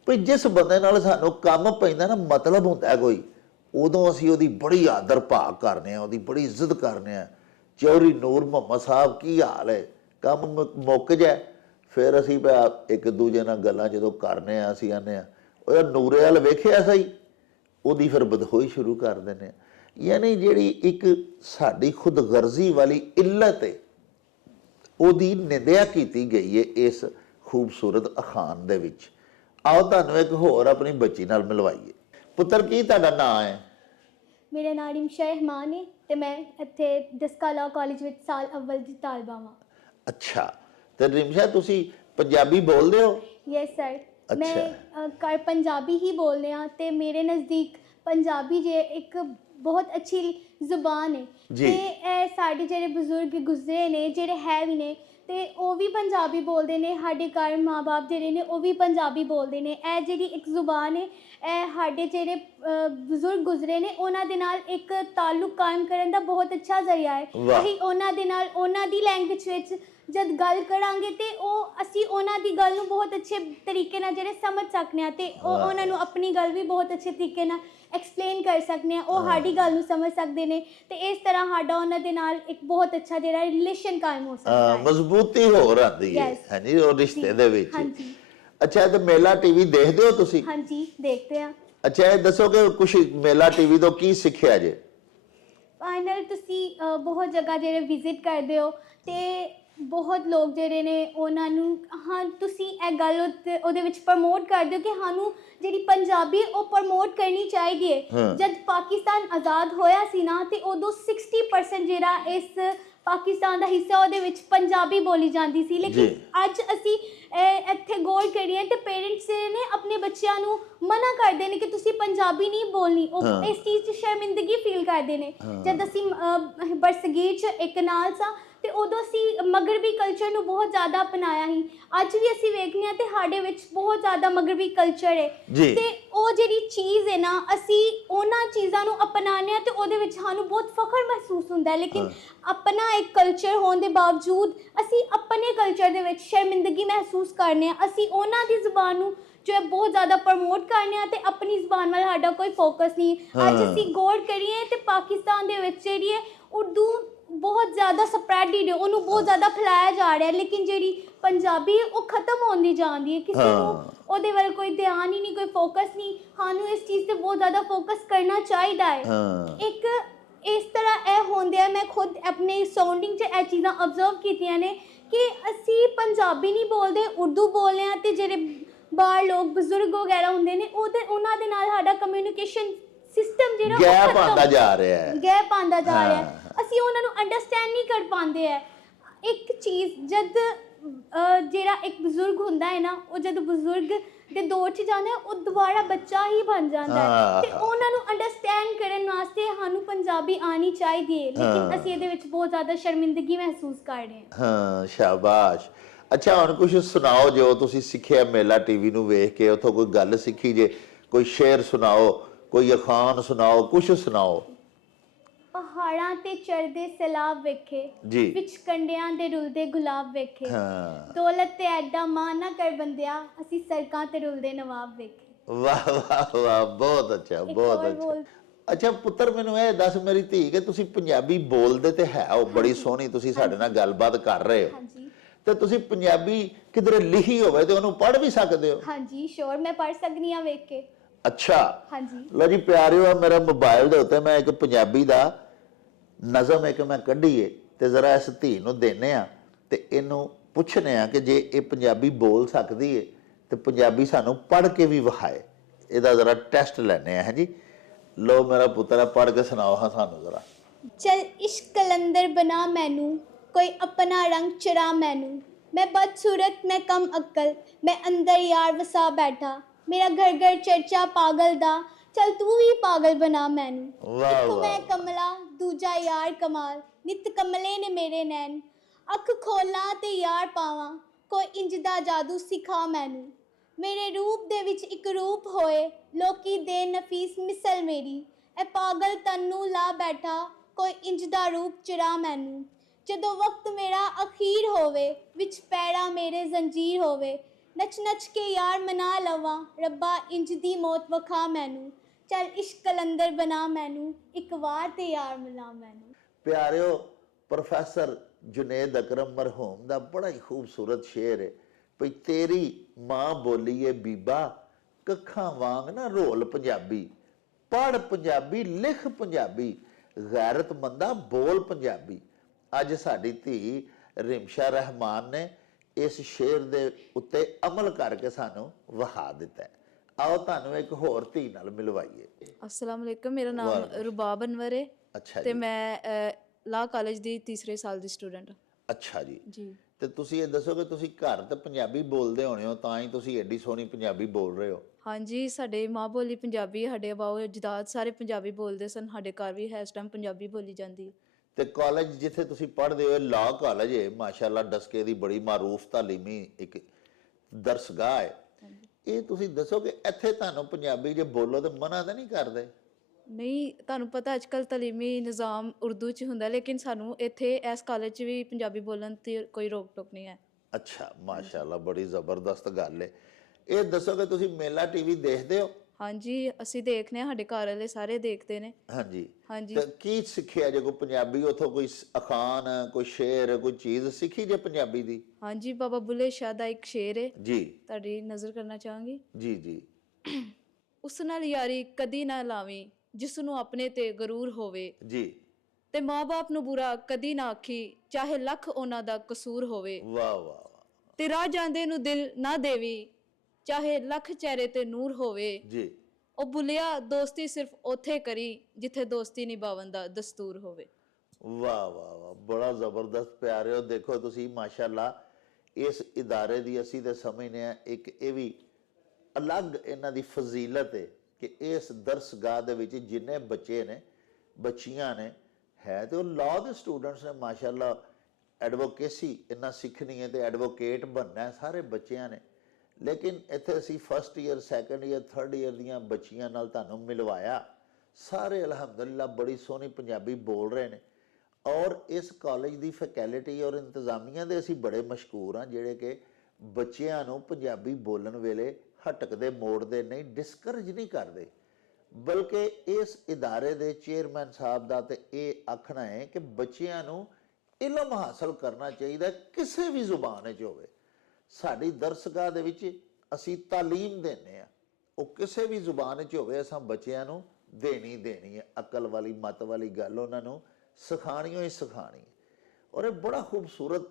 ਵੀ ਜਿਸ ਬੰਦੇ ਨਾਲ ਸਾਨੂੰ ਕੰਮ ਪੈਂਦਾ ਨਾ, ਮਤਲਬ ਹੁੰਦਾ ਕੋਈ, ਉਦੋਂ ਅਸੀਂ ਉਹਦੀ ਬੜੀ ਆਦਰ ਭਾਅ ਕਰਨੇ ਆ, ਉਹਦੀ ਬੜੀ ਇੱਜ਼ਤ ਕਰਨੇ ਆ। ਚੌਧਰੀ ਨੂਰ ਮੁਹੰਮਦ ਸਾਹਿਬ ਕੀ ਹਾਲ ਹੈ, ਕੰਮ ਮੁੱਕ ਜਾਏ ਫਿਰ ਅਸੀਂ ਇੱਕ ਦੂਜੇ ਨਾਲ ਗੱਲਾਂ ਜਦੋਂ ਕਰਨੇ ਆ, ਅਸੀਂ ਆਨੇ ਆ ਉਹ ਨੂਰੇ ਵਾਲ ਵੇਖਿਆ ਸਹੀ, ਉਹਦੀ ਫਿਰ ਬਦਖੋਈ ਸ਼ੁਰੂ ਕਰ ਦਿੰਦੇ ਆ। ਯਾਨੀ ਜਿਹੜੀ ਇੱਕ ਸਾਡੀ ਖੁਦਗਰਜ਼ੀ ਵਾਲੀ ਇੱਲਤ ਹੈ, ਉਹਦੀ ਨਿੰਦਿਆ ਕੀਤੀ ਗਈ ਹੈ ਇਸ ਖੂਬਸੂਰਤ ਅਖਾਣ ਦੇ ਵਿੱਚ। ਆਓ ਤੁਹਾਨੂੰ ਇੱਕ ਹੋਰ ਆਪਣੀ ਬੱਚੀ ਨਾਲ ਮਿਲਵਾਈਏ। ਪੁੱਤਰ, ਕੀ ਤੁਹਾਡਾ ਨਾਂ ਹੈ? ਮੇਰਾ ਨਾਮ ਰਿਮਸ਼ਾ ਰਹਿਮਾਨ ਹੈ ਤੇ ਮੈਂ ਇੱਥੇ ਦਸਕਾ ਲਾਅ ਕਾਲਜ ਵਿੱਚ ਸਾਲ ਅਵਲ ਦੀ ਤਾਲਬਾ ਹਾਂ। ਅੱਛਾ, ਤੇ ਰਿਮਸ਼ਾ ਤੁਸੀਂ ਪੰਜਾਬੀ ਬੋਲਦੇ ਹੋ? ਯੈਸ ਸਰ, ਮੈਂ ਘਰ ਪੰਜਾਬੀ ਹੀ ਬੋਲਦੇ ਹਾਂ ਤੇ ਮੇਰੇ ਨਜ਼ਦੀਕ ਪੰਜਾਬੀ ਜੇ ਇੱਕ ਬਹੁਤ ਅੱਛੀ ਜ਼ੁਬਾਨ ਹੈ ਤੇ ਇਹ ਸਾਡੇ ਜਿਹੜੇ ਬਜ਼ੁਰਗ ਗੁਜ਼ਰੇ ਨੇ, ਜਿਹੜੇ ਹੈ ਵੀ ਨੇ, ਤੇ ਉਹ ਵੀ ਪੰਜਾਬੀ ਬੋਲਦੇ ਨੇ। ਸਾਡੇ ਘਰ ਮਾਂ-ਬਾਪ ਜਿਹੜੇ ਨੇ ਉਹ ਵੀ ਪੰਜਾਬੀ ਬੋਲਦੇ ਨੇ। ਇਹ ਜਿਹੜੀ ਇੱਕ ਜ਼ੁਬਾਨ ਹੈ, ਇਹ ਸਾਡੇ ਜਿਹੜੇ ਬਜ਼ੁਰਗ ਗੁਜ਼ਰੇ ਨੇ ਉਹਨਾਂ ਦੇ ਨਾਲ ਇੱਕ ਤਾਲੁਕ ਕਾਇਮ ਕਰਨ ਦਾ ਬਹੁਤ ਅੱਛਾ ਜ਼ਰੀਆ ਹੈ। ਅਸੀਂ ਉਹਨਾਂ ਦੇ ਨਾਲ ਉਹਨਾਂ ਦੀ ਲੈਂਗੁਏਜ ਵਿੱਚ ਜਦ ਗੱਲ ਕਰਾਂਗੇ ਤੇ ਅਸੀਂ ਉਹਨਾਂ ਦੀ ਗੱਲ ਨੂੰ ਬਹੁਤ ਅੱਛੇ ਤਰੀਕੇ ਨਾਲ ਜਿਹੜੇ ਸਮਝ ਸਕਨੇ ਆ ਤੇ ਉਹਨਾਂ ਨੂੰ ਆਪਣੀ ਗੱਲ ਵੀ ਬਹੁਤ ਅੱਛੇ ਤਰੀਕੇ ਨਾਲ ਐਕਸਪਲੇਨ ਕਰ ਸਕਨੇ ਆ, ਉਹ ਸਾਡੀ ਗੱਲ ਨੂੰ ਸਮਝ ਸਕਦੇ ਨੇ ਤੇ ਇਸ ਤਰ੍ਹਾਂ ਸਾਡਾ ਉਹਨਾਂ ਦੇ ਨਾਲ ਇੱਕ ਬਹੁਤ ਅੱਛਾ ਜਿਹੜਾ ਰਿਲੇਸ਼ਨ ਕਾਇਮ ਹੋ ਸਕਦਾ ਹੈ, ਮਜ਼ਬੂਤੀ ਹੋ ਰਹੀ ਹੈ ਹਾਂਜੀ ਉਹ ਰਿਸ਼ਤੇ ਦੇ ਵਿੱਚ। ਹਾਂਜੀ। ਅੱਛਾ, ਤੇ ਮੇਲਾ ਟੀਵੀ ਦੇਖਦੇ ਹੋ ਤੁਸੀਂ? ਹਾਂਜੀ, ਦੇਖਦੇ ਆ। ਅੱਛਾ, ਇਹ ਦੱਸੋ ਕਿ ਕੁਝ ਮੇਲਾ ਟੀਵੀ ਤੋਂ ਕੀ ਸਿੱਖਿਆ ਜੇ? ਫਾਈਨਲ ਤੁਸੀਂ ਬਹੁਤ ਜਗ੍ਹਾ ਜਿਹੜੇ ਵਿਜ਼ਿਟ ਕਰਦੇ ਹੋ ਤੇ ਬਹੁਤ ਲੋਕ ਜਿਹੜੇ ਨੇ ਉਹਨਾਂ ਨੂੰ ਤੁਸੀਂ ਇਹ ਗੱਲ ਉਹਦੇ ਵਿੱਚ ਪ੍ਰਮੋਟ ਕਰਦੇ ਹੋ ਕਿ ਸਾਨੂੰ ਜਿਹੜੀ ਪੰਜਾਬੀ ਉਹ ਪ੍ਰਮੋਟ ਕਰਨੀ ਚਾਹੀਦੀ ਹੈ। ਜਦ ਪਾਕਿਸਤਾਨ ਆਜ਼ਾਦ ਹੋਇਆ ਸੀ ਨਾ ਤੇ ਉਦੋਂ 60% ਜਿਹੜਾ ਇਸ ਪਾਕਿਸਤਾਨ ਦਾ ਹਿੱਸਾ ਉਹਦੇ ਵਿੱਚ ਪੰਜਾਬੀ ਬੋਲੀ ਜਾਂਦੀ ਸੀ, ਲੇਕਿਨ ਅੱਜ ਅਸੀਂ ਇੱਥੇ ਗੌਰ ਕਰੀਏ ਤੇ ਪੇਰੈਂਟਸ ਨੇ ਆਪਣੇ ਬੱਚਿਆਂ ਨੂੰ ਮਨਾ ਕਰਦੇ ਨੇ ਕਿ ਤੁਸੀਂ ਪੰਜਾਬੀ ਨਹੀਂ ਬੋਲਣੀ। ਉਹ ਇਸ ਚੀਜ਼ 'ਚ ਸ਼ਰਮਿੰਦਗੀ ਫੀਲ ਕਰਦੇ ਨੇ। ਜਦ ਅਸੀਂ ਬਰਸਗੀਰ 'ਚ ਇੱਕ ਨਾਲ ਸਾਂ ਤੇ ਉਦੋਂ ਅਸੀਂ ਮਗਰਬੀ ਕਲਚਰ ਨੂੰ ਬਹੁਤ ਜ਼ਿਆਦਾ ਅਪਣਾਇਆ ਸੀ। ਅੱਜ ਵੀ ਅਸੀਂ ਵੇਖਦੇ ਹਾਂ ਤੇ ਸਾਡੇ ਵਿੱਚ ਬਹੁਤ ਜ਼ਿਆਦਾ ਮਗਰਬੀ ਕਲਚਰ ਹੈ ਤੇ ਉਹ ਜਿਹੜੀ ਚੀਜ਼ ਹੈ ਨਾ, ਅਸੀਂ ਉਹਨਾਂ ਚੀਜ਼ਾਂ ਨੂੰ ਅਪਣਾਉਂਦੇ ਹਾਂ ਤੇ ਉਹਦੇ ਵਿੱਚ ਸਾਨੂੰ ਬਹੁਤ ਫਖਰ ਮਹਿਸੂਸ ਹੁੰਦਾ ਹੈ। ਲੇਕਿਨ ਆਪਣਾ ਇੱਕ ਕਲਚਰ ਹੋਣ ਦੇ ਬਾਵਜੂਦ ਅਸੀਂ ਆਪਣੇ ਕਲਚਰ ਦੇ ਵਿੱਚ ਸ਼ਰਮਿੰਦਗੀ ਮਹਿਸੂਸ ਕਰਨੇ ਆ। ਅਸੀਂ ਉਹਨਾਂ ਦੀ ਜ਼ੁਬਾਨ ਨੂੰ ਜੋ ਹੈ ਬਹੁਤ ਜ਼ਿਆਦਾ ਪ੍ਰਮੋਟ ਕਰਨੇ ਆ ਤੇ ਆਪਣੀ ਜ਼ੁਬਾਨ ਵੱਲ ਸਾਡਾ ਕੋਈ ਫੋਕਸ ਨਹੀਂ। ਅੱਜ ਅਸੀਂ ਗੌਰ ਕਰੀਏ ਤੇ ਪਾਕਿਸਤਾਨ ਦੇ ਵਿੱਚ ਜਿਹੜੀ ਹੈ ਉਰਦੂ ਬਹੁਤ ਜ਼ਿਆਦਾ ਸਪਰੈਡਿਡ ਹੈ, ਉਹਨੂੰ ਬਹੁਤ ਜ਼ਿਆਦਾ ਫੈਲਾਇਆ ਜਾ ਰਿਹਾ, ਲੇਕਿਨ ਜਿਹੜੀ ਪੰਜਾਬੀ ਹੈ ਉਹ ਖਤਮ ਹੁੰਦੀ ਜਾਂਦੀ ਹੈ। ਕਿਸੇ ਨੂੰ ਉਹਦੇ ਵੱਲ ਕੋਈ ਧਿਆਨ ਹੀ ਨਹੀਂ, ਕੋਈ ਫੋਕਸ ਨਹੀਂ। ਸਾਨੂੰ ਇਸ ਚੀਜ਼ ਤੇ ਬਹੁਤ ਜ਼ਿਆਦਾ ਫੋਕਸ ਕਰਨਾ ਚਾਹੀਦਾ ਹੈ। ਇੱਕ ਇਸ ਤਰ੍ਹਾਂ ਇਹ ਹੁੰਦੇ ਆ, ਮੈਂ ਖੁਦ ਆਪਣੇ ਆਪਣੇ ਸਾਊਂਡਿੰਗ 'ਚ ਇਹ ਚੀਜ਼ਾਂ ਅਬਜ਼ਰਵ ਕੀਤੀਆਂ ਨੇ ਕਿ ਅਸੀਂ ਪੰਜਾਬੀ ਨਹੀਂ ਬੋਲਦੇ, ਉਰਦੂ ਬੋਲਦੇ ਹਾਂ, ਅਤੇ ਜਿਹੜੇ ਬਾਹਰ ਲੋਕ ਬਜ਼ੁਰਗ ਵਗੈਰਾ ਹੁੰਦੇ ਨੇ ਉਹਨਾਂ ਦੇ ਨਾਲ ਸਾਡਾ ਕਮਿਊਨੀਕੇਸ਼ਨ ਸਿਸਟਮ ਜਿਹੜਾ ਗੈਪ ਆਉਂਦਾ ਜਾ ਰਿਹਾ ਹੈ, ਗੈਪ ਆਉਂਦਾ ਜਾ ਰਿਹਾ ਹੈ। ਅਸੀਂ ਉਹਨਾਂ ਨੂੰ ਅੰਡਰਸਟੈਂਡ ਨਹੀਂ ਕਰ ਪਾਉਂਦੇ ਹੈ। ਇੱਕ ਚੀਜ਼ ਜਦ ਜਿਹੜਾ ਇੱਕ ਬਜ਼ੁਰਗ ਹੁੰਦਾ ਹੈ ਨਾ, ਉਹ ਜਦੋਂ ਬਜ਼ੁਰਗ ਦੇ ਦੌਰ 'ਚ ਜਾਂਦਾ ਹੈ, ਉਹ ਦੁਬਾਰਾ ਬੱਚਾ ਹੀ ਬਣ ਜਾਂਦਾ ਹੈ। ਤੇ ਉਹਨਾਂ ਨੂੰ ਅੰਡਰਸਟੈਂਡ ਕਰਨ ਵਾਸਤੇ ਸਾਨੂੰ ਪੰਜਾਬੀ ਆਉਣੀ ਚਾਹੀਦੀ ਹੈ, ਲੇਕਿਨ ਅਸੀਂ ਇਹਦੇ ਵਿੱਚ ਬਹੁਤ ਜ਼ਿਆਦਾ ਸ਼ਰਮਿੰਦਗੀ ਮਹਿਸੂਸ ਕਰ ਰਹੇ ਹਾਂ। ਹਾਂ, ਸ਼ਾਬਾਸ਼। ਅੱਛਾ, ਹੁਣ ਕੁਝ ਸੁਣਾਓ ਜੋ ਤੁਸੀਂ ਸਿੱਖਿਆ ਮੇਲਾ ਟੀਵੀ ਨੂੰ ਵੇਖ ਕੇ, ਉੱਥੋਂ ਕੋਈ ਗੱਲ ਸਿੱਖੀ ਜੇ, ਕੋਈ ਸ਼ੇਰ ਸੁਣਾਓ, ਕੋਈ ਅਖਾਣ ਸੁਣਾਓ, ਕੁਝ ਸੁਣਾਓ। ਪਹਾੜਾਂ ਤੇ ਚੜ੍ਹਦੇ ਸੈਲਾਬ ਵੇਖੇ, ਵਿੱਚ ਕੰਡਿਆਂ ਦੇ ਰੁਲਦੇ ਗੁਲਾਬ ਵੇਖੇ, ਦੌਲਤ ਤੇ ਐਡਾ ਮਾਂ ਨਾ ਕਰ ਬੰਦਿਆ, ਅਸੀਂ ਸੜਕਾਂ ਤੇ ਰੁਲਦੇ ਨਵਾਬ ਵੇਖੇ। ਵਾਹ ਵਾਹ ਵਾਹ, ਬਹੁਤ ਅੱਛਾ, ਬਹੁਤ ਅੱਛਾ। ਅੱਛਾ ਪੁੱਤਰ, ਮੈਨੂੰ ਇਹ ਦੱਸ ਮੇਰੀ ਧੀ, ਕਿ ਤੁਸੀਂ ਪੰਜਾਬੀ ਬੋਲਦੇ ਤੇ ਹੈ ਉਹ ਬੜੀ ਸੋਹਣੀ, ਤੁਸੀਂ ਸਾਡੇ ਨਾਲ ਗੱਲਬਾਤ ਕਰ ਰਹੇ ਹੋ, ਤੇ ਤੁਸੀਂ ਪੰਜਾਬੀ ਕਿਧਰੇ ਲਿਖੀ ਹੋਵੇ ਤੇ ਉਹਨੂੰ ਪੜ੍ਹ ਵੀ ਸਕਦੇ ਹੋ? ਹਾਂਜੀ ਸ਼ੋਰ, ਮੈਂ ਪੜ੍ਹ ਸਕਦੀ ਹਾਂ ਵੇਖ ਕੇ। ਅੱਛਾ, ਹਾਂਜੀ। ਲੋ ਜੀ ਪਿਆਰਿਓ, ਮੇਰੇ ਮੋਬਾਈਲ ਦੇ ਉੱਤੇ ਮੈਂ ਇੱਕ ਪੰਜਾਬੀ ਦਾ ਨਜ਼ਮ ਇੱਕ ਮੈਂ ਕੱਢੀਏ ਤੇ ਜ਼ਰਾ ਇਸ ਧੀ ਨੂੰ ਦੇਣੇ ਆ ਤੇ ਇਹਨੂੰ ਪੁੱਛਨੇ ਆ ਕਿ ਜੇ ਇਹ ਪੰਜਾਬੀ ਬੋਲ ਸਕਦੀ ਏ ਤੇ ਪੰਜਾਬੀ ਸਾਨੂੰ ਪੜ੍ਹ ਕੇ ਵੀ ਵਿਖਾਏ, ਇਹਦਾ ਜ਼ਰਾ ਟੈਸਟ ਲੈਣੇ ਆ। ਹੈ ਜੀ, ਲੋ ਮੇਰਾ ਪੁੱਤਰ, ਪੜ੍ਹ ਕੇ ਸੁਣਾਓ ਹਾਂ ਸਾਨੂੰ ਜ਼ਰਾ। ਚਲ ਇਸ਼ਕ ਕਲੰਦਰ ਬਣਾ ਮੈਨੂੰ, ਕੋਈ ਆਪਣਾ ਰੰਗ ਚਰਾ ਮੈਨੂੰ, ਮੈਂ ਬਦਸੂਰਤ ਮੈਂ ਕਮ ਅਕਲ, ਮੈਂ ਅੰਦਰ ਯਾਰ ਵਸਾ ਬੈਠਾ, ਮੇਰਾ ਘਰ ਘਰ ਚਰਚਾ ਪਾਗਲ ਦਾ, ਚਲ ਤੂੰ ਵੀ ਪਾਗਲ ਬਣਾ ਮੈਨੂੰ। ਇੱਕ ਮੈਂ ਕਮਲਾ, ਦੂਜਾ ਯਾਰ ਕਮਾਲ, ਨਿਤ ਕਮਲੇ ਨੇ ਮੇਰੇ ਨੈਣ, ਅੱਖ ਖੋਲਾਂ ਤੇ ਯਾਰ ਪਾਵਾਂ, ਕੋਈ ਇੰਜ ਦਾ ਜਾਦੂ ਸਿਖਾ ਮੈਨੂੰ, ਮੇਰੇ ਰੂਪ ਦੇ ਵਿੱਚ ਇੱਕ ਰੂਪ ਹੋਏ, ਲੋਕੀ ਦੇ ਨਫੀਸ ਮਿਸਲ ਮੇਰੀ, ਇਹ ਪਾਗਲ ਤੈਨੂੰ ਲਾ ਬੈਠਾ, ਕੋਈ ਇੰਜ ਦਾ ਰੂਪ ਚਰਾ ਮੈਨੂੰ, ਜਦੋਂ ਵਕਤ ਮੇਰਾ ਅਖੀਰ ਹੋਵੇ, ਵਿੱਚ ਪੈੜਾ ਮੇਰੇ ਜ਼ੰਜੀਰ ਹੋਵੇ, ਨੱਚ ਨੱਚ ਕੇ ਯਾਰ ਮਨਾ ਲਵਾਂ, ਰੱਬਾ ਇੰਜ ਦੀ ਮੌਤ ਵਿਖਾ ਮੈਨੂੰ, ਚੱਲ ਇਸ਼ਕ ਕਲੰਦਰ ਬਣਾ ਮੈਨੂੰ, ਇੱਕ ਵਾਰ ਤੇ ਯਾਰ ਮਿਲਾ ਮੈਨੂੰ। ਪਿਆਰਿਓ, ਪ੍ਰੋਫੈਸਰ ਜੁਨੇਦ ਅਕਰਮ ਮਰਹੂਮ ਦਾ ਬੜਾ ਹੀ ਖੂਬਸੂਰਤ ਸ਼ੇਰ ਹੈ, ਭਈ ਤੇਰੀ ਮਾਂ ਬੋਲੀ ਏ ਬੀਬਾ, ਕੱਖਾਂ ਵਾਂਗ ਨਾ ਰੋਲ ਪੰਜਾਬੀ, ਪੜ੍ਹ ਪੰਜਾਬੀ, ਲਿਖ ਪੰਜਾਬੀ, ਗੈਰਤਮੰਦਾ ਬੋਲ ਪੰਜਾਬੀ। ਅੱਜ ਸਾਡੀ ਧੀ ਰਿਮਸ਼ਾ ਰਹਿਮਾਨ ਨੇ ਇਸ ਸ਼ੇਰ ਦੇ ਉੱਤੇ ਅਮਲ ਕਰਕੇ ਸਾਨੂੰ ਵਿਖਾ ਦਿੱਤਾ ਹੈ। ਆਓ ਤੁਹਾਨੂੰ ਇੱਕ ਹੋਰ ਧੀ ਨਾਲ ਮਿਲਵਾਈਏ। अस्सलाम वालेकुम, मेरा नाम रुबाब अनवर है। अच्छा ਤੇ जी। ਮੈਂ ਲਾ ਕਾਲਜ ਦੀ ਤੀਸਰੇ ਸਾਲ ਦੀ ਸਟੂਡੈਂਟ। ਅੱਛਾ ਜੀ। ਜੀ। ਤੇ ਤੁਸੀਂ ਇਹ ਦੱਸੋ ਕਿ ਤੁਸੀਂ ਘਰ ਤੇ ਪੰਜਾਬੀ ਬੋਲਦੇ ਹੋਣੇ ਹੋ, ਤਾਂ ਹੀ ਤੁਸੀਂ ਐਡੀ ਸੋਹਣੀ ਪੰਜਾਬੀ ਬੋਲ ਰਹੇ ਹੋ। ਹਾਂਜੀ, ਸਾਡੇ ਮਾਂ ਬੋਲੀ ਪੰਜਾਬੀ ਹੈ, ਸਾਡੇ ਬਾਓ ਜਦਾਦ ਸਾਰੇ ਪੰਜਾਬੀ ਬੋਲਦੇ ਸਨ, ਸਾਡੇ ਘਰ ਵੀ ਇਸ ਟਾਈਮ ਪੰਜਾਬੀ ਬੋਲੀ ਜਾਂਦੀ ਹੈ। ਤੇ ਕਾਲਜ ਜਿੱਥੇ ਤੁਸੀਂ ਪੜ੍ਹਦੇ ਹੋ, ਲਾ ਕਾਲਜ ਹੈ, ਮਾਸ਼ਾਅੱਲਾ ਡਸਕੇ ਦੀ ਬੜੀ ਮਾਰੂਫ ਤਾਲੀਮੀ ਇੱਕ ਦਰਸਗਾਹ ਹੈ। ਇਹ ਤੁਸੀਂ ਦੱਸੋ ਕਿ ਇੱਥੇ ਤੁਹਾਨੂੰ ਪੰਜਾਬੀ ਜੇ ਬੋਲੋ ਤੇ ਮਨਾ ਤਾਂ ਨਹੀਂ ਕਰਦੇ? ਨਹੀਂ, ਤੁਹਾਨੂੰ ਪਤਾ ਅੱਜ ਕੱਲ੍ਹ ਤਾਲੀਮੀ ਨਿਜ਼ਾਮ ਉਰਦੂ 'ਚ ਹੁੰਦਾ, ਲੇਕਿਨ ਸਾਨੂੰ ਇੱਥੇ ਇਸ ਕਾਲਜ 'ਚ ਵੀ ਪੰਜਾਬੀ ਬੋਲਣ ਦੀ ਕੋਈ ਰੋਕ ਟੋਕ ਨਹੀਂ ਹੈ। ਅੱਛਾ, ਮਾਸ਼ਾਅੱਲਾ, ਬੜੀ ਜ਼ਬਰਦਸਤ ਗੱਲ ਹੈ। ਇਹ ਦੱਸੋ ਕਿ ਤੁਸੀਂ ਮੇਲਾ ਟੀਵੀ ਦੇਖਦੇ ਹੋ? ਹਾਂਜੀ, ਅਸੀਂ ਦੇਖਦੇ ਹਾਂ, ਸਾਡੇ ਘਰ ਵਾਲੇ ਸਾਰੇ ਦੇਖਦੇ ਨੇ। ਹਾਂਜੀ ਹਾਂਜੀ। ਤੇ ਕੀ ਸਿੱਖਿਆ ਜੇ ਕੋਈ ਪੰਜਾਬੀ ਉੱਥੋਂ, ਕੋਈ ਅਖਾਣ, ਕੋਈ ਸ਼ੇਰ, ਕੋਈ ਚੀਜ਼ ਸਿੱਖੀ ਜੇ ਪੰਜਾਬੀ ਦੀ? ਹਾਂਜੀ, ਬਾਬਾ ਬੁੱਲੇ ਸ਼ਾਹ ਦਾ ਇੱਕ ਸ਼ੇਰ ਹੈ ਜੀ, ਤੁਹਾਡੀ ਨਜ਼ਰ ਕਰਨਾ ਚਾਹਾਂਗੀ। ਜੀ ਜੀ। ਉਸ ਨਾਲ ਯਾਰੀ ਕਦੀ ਨਾ ਲਾਵੀਂ, ਜਿਸ ਨੂੰ ਆਪਣੇ ਤੇ ਗਰੂਰ ਹੋਵੇ ਜੀ। ਤੇ ਮਾਂ-ਬਾਪ ਨੂੰ ਬੁਰਾ ਕਦੀ ਨਾ ਆਖੀ, ਚਾਹੇ ਲੱਖ ਉਹਨਾਂ ਦਾ ਕਸੂਰ ਹੋਵੇ। ਵਾਹ ਵਾਹ ਵਾਹ। ਤੇ ਰਾਹ ਜਾਂਦੇ ਨੂੰ ਦਿਲ ਨਾ ਦੇਵੀ, ਚਾਹੇ ਲੱਖ ਚਿਹਰੇ ਤੇ ਨੂਰ ਹੋਵੇ। ਜੀ। ਉਹ ਬੁਲਿਆ ਦੋਸਤੀ ਸਿਰਫ ਉੱਥੇ ਕਰੀ, ਜਿੱਥੇ ਦੋਸਤੀ ਨਿਭਾਉਣ ਦਾ ਦਸਤੂਰ ਹੋਵੇ। ਵਾਹ ਵਾਹ ਵਾਹ, ਬੜਾ ਜ਼ਬਰਦਸਤ। ਪਿਆਰਿਓ, ਦੇਖੋ ਤੁਸੀਂ ਮਾਸ਼ਾਅੱਲਾ ਇਸ ਇਦਾਰੇ ਦੀ ਅਸੀਂ ਤੇ ਸਮਝਦੇ ਹਾਂ ਇੱਕ ਇਹ ਵੀ ਅਲੱਗ ਇਹਨਾਂ ਦੀ ਫਜ਼ੀਲਤ ਹੈ ਕਿ ਇਸ ਦਰਸਗਾਹ ਦੇ ਵਿੱਚ ਜਿੰਨੇ ਬੱਚੇ ਨੇ, ਬੱਚੀਆਂ ਨੇ, ਹੈ ਤੇ ਉਹ ਲਾਅ ਦੇ ਸਟੂਡੈਂਟਸ ਨੇ ਮਾਸ਼ਾਅੱਲਾ। ਐਡਵੋਕੇਸੀ ਇਹਨਾਂ ਸਿੱਖਣੀ ਹੈ ਤੇ ਐਡਵੋਕੇਟ ਬਣਨਾ ਹੈ ਸਾਰੇ ਬੱਚਿਆਂ ਨੇ। ਲੇਕਿਨ ਇੱਥੇ ਅਸੀਂ first year, second year, third year ਦੀਆਂ ਬੱਚੀਆਂ ਨਾਲ ਤੁਹਾਨੂੰ ਮਿਲਵਾਇਆ। ਸਾਰੇ ਅਲਹਮਦੁਲਿਲਾ ਬੜੀ ਸੋਹਣੀ ਪੰਜਾਬੀ ਬੋਲ ਰਹੇ ਨੇ। ਔਰ ਇਸ ਕਾਲਜ ਦੀ ਫੈਕਲਟੀ ਔਰ ਇੰਤਜ਼ਾਮੀਆਂ ਦੇ ਅਸੀਂ ਬੜੇ ਮਸ਼ਕੂਰ ਹਾਂ, ਜਿਹੜੇ ਕਿ ਬੱਚਿਆਂ ਨੂੰ ਪੰਜਾਬੀ ਬੋਲਣ ਵੇਲੇ ਹਟਕਦੇ, ਮੋੜਦੇ ਨਹੀਂ, ਡਿਸਕਰੇਜ ਨਹੀਂ ਕਰਦੇ, ਬਲਕਿ ਇਸ ਇਦਾਰੇ ਦੇ ਚੇਅਰਮੈਨ ਸਾਹਿਬ ਦਾ ਤੇ ਇਹ ਆਖਣਾ ਹੈ ਕਿ ਬੱਚਿਆਂ ਨੂੰ ਇਲਮ ਹਾਸਲ ਕਰਨਾ ਚਾਹੀਦਾ, ਕਿਸੇ ਵੀ ਜ਼ੁਬਾਨ ਵਿੱਚ ਹੋਵੇ। ਸਾਡੀ ਦਰਸਗਾਹ ਦੇ ਵਿੱਚ ਅਸੀਂ ਤਾਲੀਮ ਦਿੰਦੇ ਹਾਂ, ਉਹ ਕਿਸੇ ਵੀ ਜ਼ੁਬਾਨ 'ਚ ਹੋਵੇ, ਅਸਾਂ ਬੱਚਿਆਂ ਨੂੰ ਦੇਣੀ ਹੈ। ਅਕਲ ਵਾਲੀ, ਮੱਤ ਵਾਲੀ ਗੱਲ ਉਹਨਾਂ ਨੂੰ ਸਿਖਾਉਣੀ ਹੀ ਸਿਖਾਉਣੀ ਹੈ। ਔਰ ਇਹ ਬੜਾ ਖੂਬਸੂਰਤ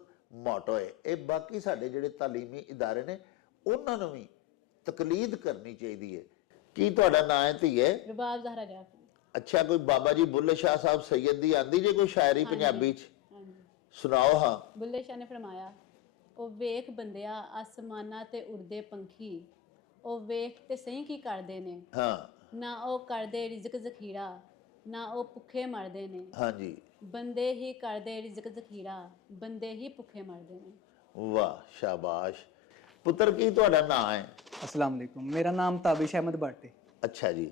ਮੋਟੋ ਹੈ। ਇਹ ਬਾਕੀ ਸਾਡੇ ਜਿਹੜੇ ਤਾਲੀਮੀ ਇਦਾਰੇ ਨੇ ਉਹਨਾਂ ਨੂੰ ਵੀ ਤਕਲੀਦ ਕਰਨੀ ਚਾਹੀਦੀ ਹੈ। ਕੀ ਤੁਹਾਡਾ ਨਾਂ ਹੈ ਧੀਏ? ਰਬਾਬ ਜ਼ਹਰਾ ਜਾਫਰੀ। ਅੱਛਾ, ਕੋਈ ਬਾਬਾ ਜੀ ਬੁੱਲੇ ਸ਼ਾਹ ਸਾਹਿਬ ਸੈਯਦ ਦੀ ਆਂਦੀ ਜੇ ਕੋਈ ਸ਼ਾਇਰੀ ਪੰਜਾਬੀ ਚ? ਸੁਣਾਓ। ਹਾਂ। ਬੁੱਲੇ ਸ਼ਾਹ ਨੇ ਫਰਮਾਇਆ, ਉਹ ਵੇਖ ਬੰਦਿਆ ਆਸਮਾਨਾਂ ਤੇ ਉੜਦੇ ਪੰਖੀ, ਉਹ ਵੇਖ ਤੇ ਸਹੀ ਕੀ ਕਰਦੇ ਨੇ। ਹਾਂ। ਨਾ ਉਹ ਕਰਦੇ ਰਿਜ਼ਕ ਜ਼ਖੀਰਾ, ਨਾ ਉਹ ਭੁੱਖੇ ਮਰਦੇ ਨੇ। ਹਾਂਜੀ। ਬੰਦੇ ਹੀ ਕਰਦੇ ਰਿਜ਼ਕ ਜ਼ਖੀਰਾ, ਬੰਦੇ ਹੀ ਭੁੱਖੇ ਮਰਦੇ ਨੇ। ਵਾਹ, ਸ਼ਾਬਾਸ਼। ਪੁੱਤਰ ਕੀ ਤੁਹਾਡਾ ਨਾਂ ਹੈ? ਅਸਲਾਮ ਅਲੈਕੁਮ, ਮੇਰਾ ਨਾਮ ਤਾਬਿਸ਼ ਅਹਿਮਦ ਭੱਟ ਹੈ। ਅੱਛਾ ਜੀ,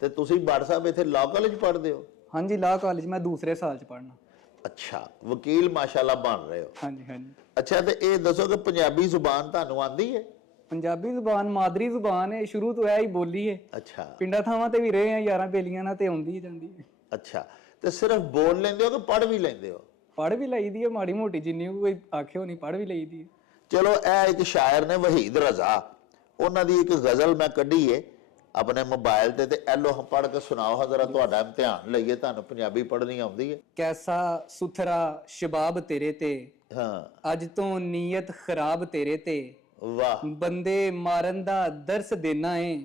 ਤੇ ਤੁਸੀਂ ਭੱਟ ਸਾਹਿਬ ਇੱਥੇ ਲਾਅ ਕਾਲਜ ਪੜ੍ਹਦੇ ਹੋ? ਹਾਂਜੀ, ਲਾਅ ਕਾਲਜ ਮੈਂ ਦੂਸਰੇ ਸਾਲ ਚ ਪੜ੍ਹਨਾ। ਅੱਛਾ, ਵਕੀਲ ਮਾਸ਼ਾਅੱਲਾ ਬਣ ਰਹੇ ਹੋ। ਹਾਂਜੀ ਹਾਂਜੀ। ਅੱਛਾ, ਤੇ ਇਹ ਦੱਸੋ ਕਿ ਪੰਜਾਬੀ ਜ਼ੁਬਾਨ ਤੁਹਾਨੂੰ ਆਂਦੀ ਹੈ? ਪੰਜਾਬੀ ਜ਼ੁਬਾਨ ਮਾਦਰੀ ਜ਼ੁਬਾਨ ਹੈ, ਸ਼ੁਰੂ ਤੋਂ ਇਹ ਹੀ ਬੋਲੀ ਹੈ। ਅੱਛਾ। ਪਿੰਡਾਂ ਥਾਵਾਂ ਤੇ ਵੀ ਰਹੇ ਆ, ਯਾਰਾਂ ਬੇਲੀਆਂ ਨਾਲ ਤੇ ਆਉਂਦੀ ਜਾਂਦੀ ਹੈ। ਅੱਛਾ, ਤੇ ਸਿਰਫ ਬੋਲ ਲੈਂਦੇ ਹੋ ਕਿ ਪੜ੍ਹ ਵੀ ਲੈਂਦੇ ਹੋ? ਪੜ੍ਹ ਵੀ ਲਈਦੀ ਹੈ, ਮਾੜੀ ਮੋਟੀ ਜਿੰਨੀ ਕੋਈ ਆਖਿਓ ਨਹੀਂ ਪੜ੍ਹ ਵੀ ਲਈਦੀ ਹੈ। ਚਲੋ, ਇਹ ਇੱਕ ਸ਼ਾਇਰ ਨੇ ਵਹੀਦ ਰਜ਼ਾ, ਉਹਨਾਂ ਦੀ ਇੱਕ ਗਜ਼ਲ ਮੈਂ ਕੱਢੀ ਏ ਆਪਣੇ ਮੋਬਾਈਲ ਤੇ ਇਹ ਲੋ ਪੜ੍ਹ ਕੇ ਸੁਣਾਓ ਹਾਂ ਜ਼ਰਾ, ਤੁਹਾਡਾ ਇਮਤਿਹਾਨ ਲਈਏ, ਤੁਹਾਨੂੰ ਪੰਜਾਬੀ ਪੜ੍ਹਨੀ ਆਉਂਦੀ ਹੈ? ਕੈਸਾ ਸੁਥਰਾ ਸ਼ਬਾਬ ਤੇਰੇ ਤੇ, ਹਾਂ, ਅੱਜ ਤੋਂ ਨੀਅਤ ਖਰਾਬ ਤੇਰੇ ਤੇ। ਵਾਹ। ਬੰਦੇ ਮਾਰਨ ਦਾ ਦਰਸ ਦੇਣਾ ਏ,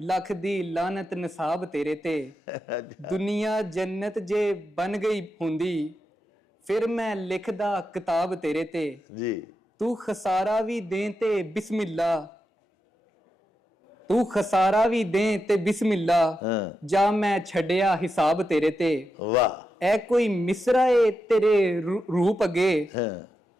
ਲੱਖ ਦੀ ਲਾਨਤ ਨਸਾਬ ਤੇਰੇ ਤੇ। ਦੁਨੀਆ ਜੰਨਤ ਜੇ ਬਣ ਗਈ ਹੁੰਦੀ, ਫਿਰ ਮੈਂ ਲਿਖਦਾ ਕਿਤਾਬ ਤੇਰੇ ਤੇ। ਜੀ। ਤੂੰ ਖਸਾਰਾ ਵੀ ਦੇ ਤੇ ਬਿਸਮਿਲ੍ਲਾ, ਤੂੰ ਖਸਾਰਾ ਵੀ ਦੇ ਤੇ ਬਿਸਮਿਲ੍ਲਾ, ਜਾਂ ਮੈਂ ਛੱਡਿਆ ਹਿਸਾਬ ਤੇਰੇ ਤੇ। ਵਾਹ। ਐ ਕੋਈ ਮਿਸਰਾ ਏ ਤੇਰੇ ਰੂਪ ਅੱਗੇ,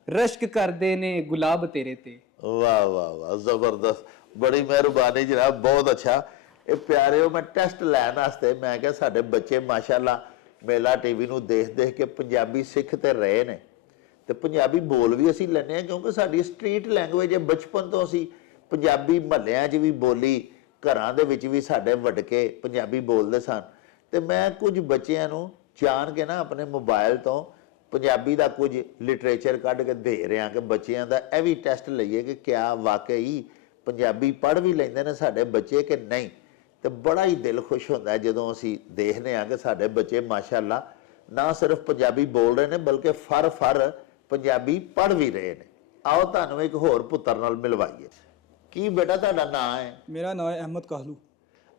ਰਸ਼ਕ ਕਰਦੇ ਨੇ ਗੁਲਾਬ ਤੇਰੇ ਤੇ। ਵਾਹ ਵਾਹ ਵਾਹ, ਜ਼ਬਰਦਸਤ, ਬੜੀ ਮਿਹਰਬਾਨੀ ਜਨਾਬ, ਬਹੁਤ ਅੱਛਾ। ਇਹ ਪਿਆਰਿਓ, ਮੈਂ ਟੈਸਟ ਲੈਣ ਵਾਸਤੇ ਮੈਂ ਕਿਹਾ ਸਾਡੇ ਬੱਚੇ ਮਾਸ਼ਾਅੱਲਾ ਮੇਲਾ ਟੀਵੀ ਨੂੰ ਦੇਖ ਦੇਖ ਕੇ ਪੰਜਾਬੀ ਸਿੱਖ ਤੇ ਰਹੇ ਨੇ, ਤੇ ਪੰਜਾਬੀ ਬੋਲ ਵੀ ਅਸੀਂ ਲੈਂਦੇ ਹਾਂ ਕਿਉਂਕਿ ਸਾਡੀ ਸਟਰੀਟ ਲੈਂਗੁਏਜ ਹੈ। ਬਚਪਨ ਤੋਂ ਅਸੀਂ ਪੰਜਾਬੀ ਮਹੱਲਿਆਂ 'ਚ ਵੀ ਬੋਲੀ, ਘਰਾਂ ਦੇ ਵਿੱਚ ਵੀ ਸਾਡੇ ਵੱਡਕੇ ਪੰਜਾਬੀ ਬੋਲਦੇ ਸਨ। ਤੇ ਮੈਂ ਕੁਝ ਬੱਚਿਆਂ ਨੂੰ ਜਾਣ ਕੇ ਨਾ ਆਪਣੇ ਮੋਬਾਈਲ ਤੋਂ ਪੰਜਾਬੀ ਦਾ ਕੁਝ ਲਿਟਰੇਚਰ ਕੱਢ ਕੇ ਦੇ ਰਿਹਾ ਕਿ ਬੱਚਿਆਂ ਦਾ ਇਹ ਵੀ ਟੈਸਟ ਲਈਏ ਕਿ ਕਿਆ ਵਾਕਈ ਪੰਜਾਬੀ ਪੜ੍ਹ ਵੀ ਲੈਂਦੇ ਨੇ ਸਾਡੇ ਬੱਚੇ ਕਿ ਨਹੀਂ। ਤੇ ਬੜਾ ਹੀ ਦਿਲ ਖੁਸ਼ ਹੁੰਦਾ ਜਦੋਂ ਅਸੀਂ ਦੇਖਦੇ ਹਾਂ ਕਿ ਸਾਡੇ ਬੱਚੇ ਮਾਸ਼ਾਅੱਲਾ ਨਾ ਸਿਰਫ ਪੰਜਾਬੀ ਬੋਲ ਰਹੇ ਨੇ ਬਲਕਿ ਫਰ ਪੰਜਾਬੀ ਪੜ੍ਹ ਵੀ ਰਹੇ ਨੇ। ਆਓ ਤੁਹਾਨੂੰ ਇੱਕ ਹੋਰ ਪੁੱਤਰ ਨਾਲ ਮਿਲਵਾਈਏ। ਕੀ ਬੇਟਾ ਤੁਹਾਡਾ ਨਾਂ ਹੈ? ਮੇਰਾ ਨਾਮ ਹੈ ਅਹਿਮਦ ਕਾਹਲੂ।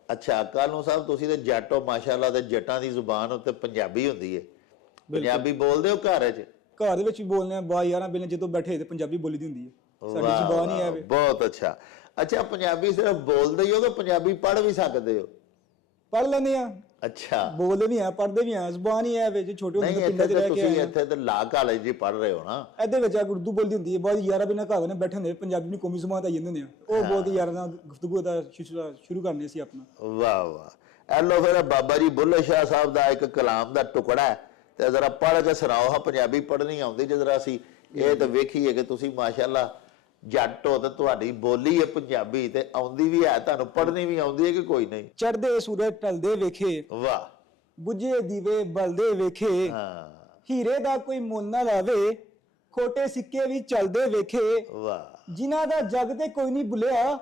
ਅੱਛਾ, ਕਾਹਲੂ ਸਾਹਿਬ ਤੁਸੀਂ ਤੇ ਜੱਟ ਹੋ ਮਾਸ਼ਾਅੱਲਾ, ਤੇ ਜੱਟਾਂ ਦੀ ਜ਼ੁਬਾਨ ਉੱਤੇ ਪੰਜਾਬੀ ਹੁੰਦੀ ਹੈ। ਪੰਜਾਬੀ ਬੋਲਦੇ ਹੋ ਘਰ 'ਚ? ਘਰ ਦੇ ਵਿੱਚ ਵੀ ਬੋਲਨੇ ਆ, ਬਾ ਯਾਰਾਂ ਬੇਲੇ ਜਦੋਂ ਬੈਠੇ ਤੇ ਪੰਜਾਬੀ ਬੋਲੀ ਦੀ ਹੁੰਦੀ ਹੈ, ਸਾਡੀ ਜ਼ੁਬਾਨ ਹੀ ਹੈ। ਬਹੁਤ ਅੱਛਾ। ਅੱਛਾ, ਪੰਜਾਬੀ ਸਿਰਫ ਬੋਲਦੇ ਹੀ ਹੋ ਕਿ ਪੰਜਾਬੀ ਪੜ੍ਹ ਵੀ ਸਕਦੇ ਹੋ? ਪੜ੍ਹ ਲੈਂਦੇ ਆ। ਅੱਛਾ, ਬੋਲਦੇ ਵੀ ਆ, ਪੜ੍ਹਦੇ ਵੀ ਆ, ਜ਼ੁਬਾਨ ਹੀ ਹੈ ਵਿੱਚ। ਛੋਟੇ ਹੁੰਦੇ ਪਿੰਡਾਂ 'ਚ ਰਹਿ ਕੇ ਆਏ। ਇੱਥੇ ਤੇ ਲਾ ਕਾਲਜ ਜੀ ਪੜ੍ਹ ਰਹੇ ਹੋ ਨਾ? ਇਹਦੇ ਵਿੱਚ ਉਰਦੂ ਬੋਲਦੀ ਹੁੰਦੀ ਹੈ, ਬਾਅਦ ਯਾਰਾਂ ਬੇਲੇ ਘਰ ਨੇ ਬੈਠੇ ਹੁੰਦੇ, ਪੰਜਾਬੀ ਨੂੰ ਕੌਮੀ ਜ਼ੁਬਾਨ ਤਾਂ ਜਾਂਦੇ ਹੁੰਦੇ ਆ, ਉਹ ਬੋਲ ਕੇ ਯਾਰਾਂ ਨਾਲ ਗੁਫ਼ਤਗੂ ਦਾ ਸ਼ੁਰੂ ਕਰਨੀ ਸੀ ਆਪਣਾ। ਵਾਹ ਵਾਹ। ਐ ਲੋ ਫਿਰ ਬਾਬਾ ਜੀ ਬੁੱਲੇ ਸ਼ਾਹ ਸਾਹਿਬ ਦਾ ਇੱਕ ਕਲਾਮ ਦਾ ਟੁਕੜਾ ਹੈ, ਤੇ ਜ਼ਰਾ ਪੜ੍ਹ ਕੇ ਸੁਣਾਓ ਹਾਂ। ਪੰਜਾਬੀ ਪੜ੍ਹਨੀ ਆਉਂਦੀ ਜੇ ਜ਼ਰਾ ਅਸੀਂ ਇਹ ਤਾਂ ਵੇਖੀਏ ਕਿ ਤੁਸੀਂ ਮਾਸ਼ਾਅੱਲਾ ਜੱਟ ਹੋ ਤੇ ਤੁਹਾਡੀ ਬੋਲੀ ਹੈ ਪੰਜਾਬੀ, ਤੇ ਆਉਂਦੀ ਵੀ ਹੈ, ਤੁਹਾਨੂੰ ਪੜ੍ਹਨੀ ਵੀ ਆਉਂਦੀ ਹੈ ਕਿ ਕੋਈ ਨਹੀਂ? ਚੜ੍ਹਦੇ ਸੂਰਜ ਢਲਦੇ ਵੇਖੇ, ਵਾਹ, ਬੁੱਝੇ ਦੀਵੇ ਬਲਦੇ ਵੇਖੇ, ਹੀਰੇ ਦਾ ਕੋਈ ਮੁੱਲ ਨਾ ਲਾਵੇ, ਖੋਟੇ ਸਿੱਕੇ ਵੀ ਚੱਲਦੇ ਵੇਖੇ, ਵਾਹ, ਜਿਨ੍ਹਾਂ ਦਾ ਜਗ ਤੇ ਕੋਈ ਨਹੀਂ ਭੁੱਲਿਆ,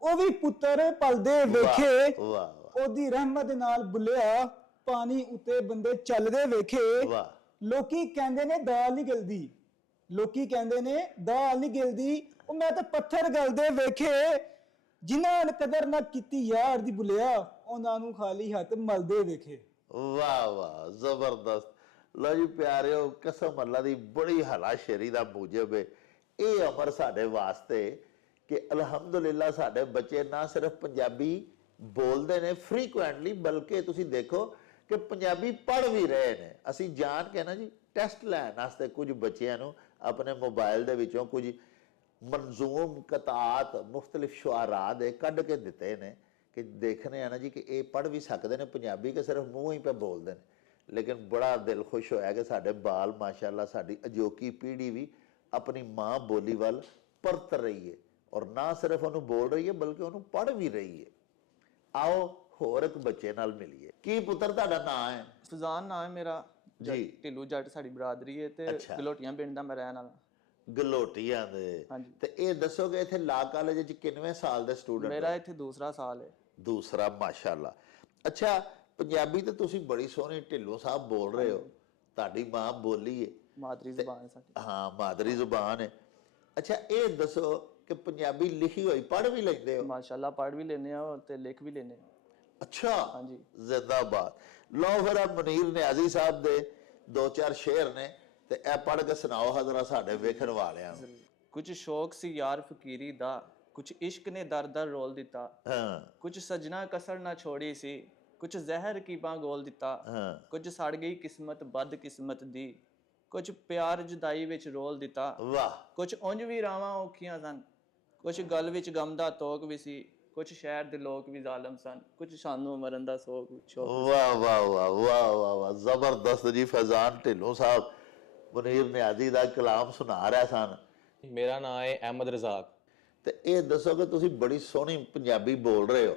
ਉਹ ਵੀ ਪੁੱਤਰ ਪਲਦੇ ਵੇਖੇ, ਉਹਦੀ ਰਹਿਮਤ ਨਾਲ ਬੁੱਲਿਆ, ਪਾਣੀ ਉੱਤੇ ਬੰਦੇ ਚੱਲਦੇ ਵੇਖੇ। ਲੋਕੀ ਕਹਿੰਦੇ ਨੇ ਦਾਲ ਨਹੀਂ ਗਲਦੀ, ਲੋਕੀ ਕਹਿੰਦੇ ਨੇ ਦਾਲ ਨਹੀਂ ਗਲਦੀ, ਉਹ ਮੈਂ ਤਾਂ ਪੱਥਰ ਗਲਦੇ ਵੇਖੇ, ਜਿਨ੍ਹਾਂ ਨੇ ਕਦਰ ਨਾ ਕੀਤੀ ਯਾਰ ਦੀ ਭੁੱਲਿਆ, ਉਹਨਾਂ ਨੂੰ ਖਾਲੀ ਹੱਥ ਮਲਦੇ ਵੇਖੇ। ਵਾਹ ਵਾਹ, ਜ਼ਬਰਦਸਤ। ਲੋ ਜੀ ਪਿਆਰਿਓ, ਕਸਮ ਅੱਲਾ ਦੀ ਬੜੀ ਹਲਾ ਸ਼ੇਰੀ ਦਾ ਮੂਜਬ ਹੈ ਇਹ ਅਮਰ ਸਾਡੇ ਵਾਸਤੇ ਕਿ ਅਲਹਮਦੁਲਿਲਾ ਸਾਡੇ ਬੱਚੇ ਨਾ ਸਿਰਫ ਪੰਜਾਬੀ ਬੋਲਦੇ ਨੇ ਫ੍ਰੀਕੁਐਂਟਲੀ, ਬਲਕਿ ਤੁਸੀਂ ਦੇਖੋ ਕਿ ਪੰਜਾਬੀ ਪੜ੍ਹ ਵੀ ਰਹੇ ਨੇ। ਅਸੀਂ ਜਾਣ ਕੇ ਨਾ ਜੀ ਟੈਸਟ ਲੈਣ ਵਾਸਤੇ ਕੁਝ ਬੱਚਿਆਂ ਨੂੰ ਆਪਣੇ ਮੋਬਾਈਲ ਦੇ ਵਿੱਚੋਂ ਕੁਝ ਮੰਜ਼ੂਮ ਕਤਾਤ ਮੁਖਤਲਿਫ ਸ਼ੁਆਰਾ ਦੇ ਕੱਢ ਕੇ ਦਿੱਤੇ ਨੇ ਕਿ ਦੇਖਣੇ ਆ ਨਾ ਜੀ ਕਿ ਇਹ ਪੜ੍ਹ ਵੀ ਸਕਦੇ ਨੇ ਪੰਜਾਬੀ ਕਿ ਸਿਰਫ ਮੂੰਹ ਹੀ ਪੇ ਬੋਲਦੇ ਨੇ। ਲੇਕਿਨ ਬੜਾ ਦਿਲ ਖੁਸ਼ ਹੋਇਆ ਕਿ ਸਾਡੇ ਬਾਲ ਮਾਸ਼ਾਅੱਲਾ ਸਾਡੀ ਅਜੋਕੀ ਪੀੜ੍ਹੀ ਵੀ ਆਪਣੀ ਮਾਂ ਬੋਲੀ ਵੱਲ ਪਰਤ ਰਹੀ ਹੈ, ਔਰ ਨਾ ਸਿਰਫ ਉਹਨੂੰ ਬੋਲ ਰਹੀ ਹੈ ਬਲਕਿ ਉਹਨੂੰ ਪੜ੍ਹ ਵੀ ਰਹੀ ਹੈ। ਆਓ ਹੋਰ ਇੱਕ ਬੱਚੇ ਨਾਲ ਮਿਲੀਏ। ਕੀ ਪੁੱਤਰ ਤੁਹਾਡਾ ਨਾਂ ਹੈ? ਫਜ਼ਾਨ ਨਾਂ ਹੈ ਮੇਰਾ ਜੀ। ਢਿੱਲੂ ਜੱਟ ਸਾਡੀ ਬਰਾਦਰੀ ਹੈ ਤੇ ਗਲੋਟੀਆਂ ਪਿੰਡ ਦਾ ਮੈਂ ਰਹਿਣ ਵਾਲਾ। ਗਲੋਟੀਆਂ ਦੇ? ਹਾਂਜੀ। ਤੇ ਇਹ ਦੱਸੋਗੇ ਇੱਥੇ ਲਾ ਕਾਲਜ ਵਿੱਚ ਕਿੰਨਵੇਂ ਸਾਲ ਦੇ ਸਟੂਡੈਂਟ? ਮੇਰਾ ਇੱਥੇ ਦੂਸਰਾ ਸਾਲ ਹੈ। ਦੂਸਰਾ, ਮਾਸ਼ਾਅੱਲਾ। ਅੱਛਾ, ਪੰਜਾਬੀ ਤੇ ਤੁਸੀਂ ਬੜੀ ਸੋਹਣੀ ਢਿੱਲੋਂ ਸਾਹਿਬ ਬੋਲ ਰਹੇ ਹੋ, ਤੁਹਾਡੀ ਮਾਂ ਬੋਲੀ ਹੈ, ਮਾਦਰੀ ਜ਼ੁਬਾਨ ਹੈ ਸਾਡੀ। ਹਾਂ, ਮਾਦਰੀ ਜ਼ੁਬਾਨ ਹੈ। ਅੱਛਾ, ਇਹ ਦੱਸੋ ਕਿ ਪੰਜਾਬੀ ਲਿਖੀ ਹੋਈ ਪੜ੍ਹ ਵੀ ਲੈਂਦੇ ਹੋ? ਮਾਸ਼ਾਅੱਲਾ ਪੜ੍ਹ ਵੀ ਲੈਂਦੇ ਆ ਤੇ ਲਿਖ ਵੀ ਲੈਂਦੇ ਆ। ਅੱਛਾ, ਹਾਂਜੀ, ਜ਼ਿੰਦਾਬਾਦ। ਲਓ ਫਿਰ ਮੁਨੀਰ ਨਿਆਜ਼ੀ ਸਾਹਿਬ ਦੇ 2-4 ਸ਼ੇਰ ਨੇ ਤੇ ਇਹ ਪੜ੍ਹ ਕੇ ਸੁਣਾਓ ਹਜ਼ਰਾ ਸਾਡੇ ਵੇਖਣ ਵਾਲਿਆਂ ਨੂੰ। ਕੁਝ ਸ਼ੌਕ ਸੀ ਯਾਰ ਫਕੀਰੀ ਦਾ, ਕੁਝ ਇਸ਼ਕ ਨੇ ਦਰ ਦਰ ਰੋਲ ਦਿੱਤਾ। ਹਾਂ, ਕੁਝ ਸਜਣਾ ਕਸਰ ਨਾ ਛੋੜੀ ਸੀ, ਕੁਝ ਜ਼ਹਿਰ ਕੀ ਬਾਂ ਗੋਲ ਦਿੱਤਾ। ਕੁਝ ਸੜ ਗਈ ਕਿਸਮਤ ਬਦ ਕਿਸਮਤ ਦੀ, ਕੁਝ ਪਿਆਰ ਜੁਦਾਈ ਵਿੱਚ ਰੋਲ ਦਿੱਤਾ। ਵਾਹ। ਕੁਝ ਉਂਝ ਵੀ ਰਾਵਾਂ ਔਖੀਆਂ ਸਨ, ਕੁਝ ਗੱਲ ਵਿੱਚ ਗਮ ਦਾ ਤੋਕ ਵੀ ਸੀ, ਕੁਝ ਸ਼ਹਿਰ ਦੇ ਲੋਕ ਵੀ ਜ਼ਾਲਮ ਸਨ, ਕੁਝ ਸਾਨੂੰ ਮਰਨ ਦਾ ਸ਼ੌਕ। ਵਾਹ ਵਾਹ ਵਾਹ ਵਾਹ ਵਾਹ ਵਾਹ, ਜ਼ਬਰਦਸਤ ਜੀ। ਫੈਜ਼ਾਨ ਢਿੱਲੋਂ ਸਾਹਿਬ ਮੁਨੀਰ ਨਿਆਜ਼ੀ ਦਾ ਕਲਾਮ ਸੁਣਾ ਰਿਹਾ ਸਨ। ਮੇਰਾ ਨਾਮ ਹੈ ਅਹਿਮਦ ਰਜ਼ਾਕ। ਤੇ ਇਹ ਦੱਸੋ ਕਿ ਤੁਸੀਂ ਬੜੀ ਸੋਹਣੀ ਪੰਜਾਬੀ ਬੋਲ ਰਹੇ ਹੋ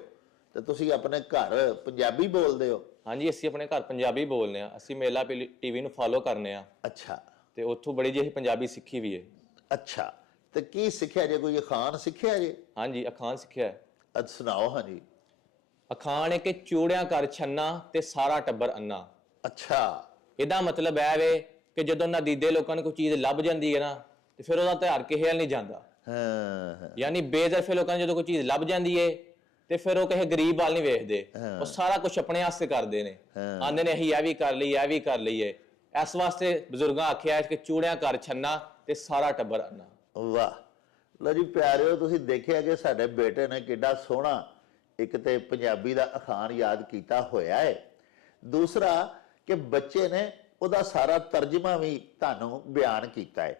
ਤੇ ਤੁਸੀਂ ਆਪਣੇ ਘਰ ਪੰਜਾਬੀ ਬੋਲਦੇ ਹੋ? ਹਾਂਜੀ, ਅਸੀਂ ਆਪਣੇ ਘਰ ਪੰਜਾਬੀ ਬੋਲਦੇ ਆ। ਅਸੀਂ ਮੇਲਾ ਟੀਵੀ ਨੂੰ ਫਾਲੋ ਕਰਨੇ ਆ। ਅੱਛਾ, ਤੇ ਉੱਥੋਂ ਬੜੀ ਜਿਹੀ ਪੰਜਾਬੀ ਸਿੱਖੀ ਵੀ ਹੈ। ਅੱਛਾ, ਤੇ ਕੀ ਸਿੱਖਿਆ ਜੇ? ਕੋਈ ਅਖਾਣ ਸਿੱਖਿਆ ਜੇ? ਹਾਂਜੀ, ਅਖਾਣ ਸਿੱਖਿਆ ਹੈ। ਅੱਜ ਸੁਣਾਓ। ਹਾਂਜੀ। ਅਖਾਣ ਹੈ ਕਿ ਚੂੜਿਆਂ ਕਰ ਛੰਨਾ ਤੇ ਸਾਰਾ ਟੱਬਰ ਅੰਨਾ। ਅੱਛਾ, ਇਹਦਾ ਮਤਲਬ ਹੈ ਵੇ ਕਿ ਜਦੋਂ ਨਦੀਦੇ ਲੋਕਾਂ ਨੂੰ ਕੋਈ ਚੀਜ਼ ਲੱਭ ਜਾਂਦੀ ਹੈ ਨਾ ਤੇ ਫਿਰ ਉਹਦਾ ਧਿਆਨ ਕਿਸੇ ਵੱਲ ਨਹੀਂ ਜਾਂਦਾ। ਹਾਂ, ਯਾਨੀ ਬੇਜ਼ਰਫੇ ਲੋਕਾਂ ਨੂੰ ਜਦੋਂ ਕੋਈ ਚੀਜ਼ ਲੱਭ ਜਾਂਦੀ ਏ ਤੇ ਫਿਰ ਉਹ ਕਿਸੇ ਗਰੀਬ ਵੱਲ ਨਹੀਂ ਵੇਖਦੇ, ਉਹ ਸਾਰਾ ਕੁਝ ਆਪਣੇ ਵਾਸਤੇ ਕਰਦੇ ਨੇ। ਆਂਦੇ ਨੇ ਅਸੀਂ ਇਹ ਵੀ ਕਰ ਲਈ, ਇਹ ਵੀ ਕਰ ਲਈਏ। ਇਸ ਵਾਸਤੇ ਬਜ਼ੁਰਗਾਂ ਆਖਿਆ ਕਿ ਚੂੜਿਆਂ ਕਰ ਛੰਨਾ ਤੇ ਸਾਰਾ ਟੱਬਰ ਅੰਨਾ। ਵਾਹ। ਲਓ ਜੀ ਪਿਆਰਿਓ, ਤੁਸੀਂ ਦੇਖਿਆ ਕਿ ਸਾਡੇ ਬੇਟੇ ਨੇ ਕਿੱਡਾ ਸੋਹਣਾ ਇੱਕ ਤੇ ਪੰਜਾਬੀ ਦਾ ਅਖਾਣ ਯਾਦ ਕੀਤਾ ਹੋਇਆ ਹੈ, ਦੂਸਰਾ ਕਿ ਬੱਚੇ ਨੇ ਉਹਦਾ ਸਾਰਾ ਤਰਜਮਾ ਵੀ ਤੁਹਾਨੂੰ ਬਿਆਨ ਕੀਤਾ ਹੈ।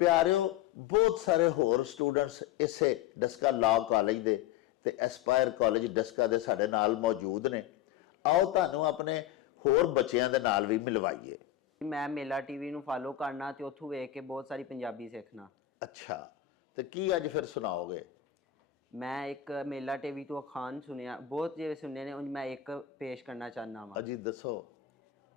ਪਿਆਰਿਓ, ਬਹੁਤ ਸਾਰੇ ਹੋਰ ਸਟੂਡੈਂਟਸ ਇਸੇ ਡਸਕਾ ਲਾਅ ਕਾਲਜ ਦੇ ਤੇ ਐਸਪਾਇਰ ਕਾਲਜ ਡਸਕਾ ਦੇ ਸਾਡੇ ਨਾਲ ਮੌਜੂਦ ਨੇ। ਆਓ ਤੁਹਾਨੂੰ ਆਪਣੇ ਹੋਰ ਬੱਚਿਆਂ ਦੇ ਨਾਲ ਵੀ ਮਿਲਵਾਈਏ। ਮੈਂ ਮੇਲਾ ਟੀਵੀ ਨੂੰ ਫਾਲੋ ਕਰਨਾ ਤੇ ਉੱਥੋਂ ਵੇਖ ਕੇ ਬਹੁਤ ਸਾਰੀ ਪੰਜਾਬੀ ਸਿੱਖਣਾ। ਅੱਛਾ, ਤੇ ਕੀ ਅੱਜ ਫਿਰ ਸੁਣਾਓਗੇ? ਮੈਂ ਇੱਕ ਮੇਲਾ ਟੀਵੀ ਤੋਂ ਅਖਾਣ ਸੁਣਿਆ, ਬਹੁਤ ਜਿਹੜੇ ਸੁਣਨੇ ਨੇ, ਉਂਝ ਮੈਂ ਇੱਕ ਪੇਸ਼ ਕਰਨਾ ਚਾਹੁੰਦਾ ਵਾਂ। ਅਜੀ ਦੱਸੋ।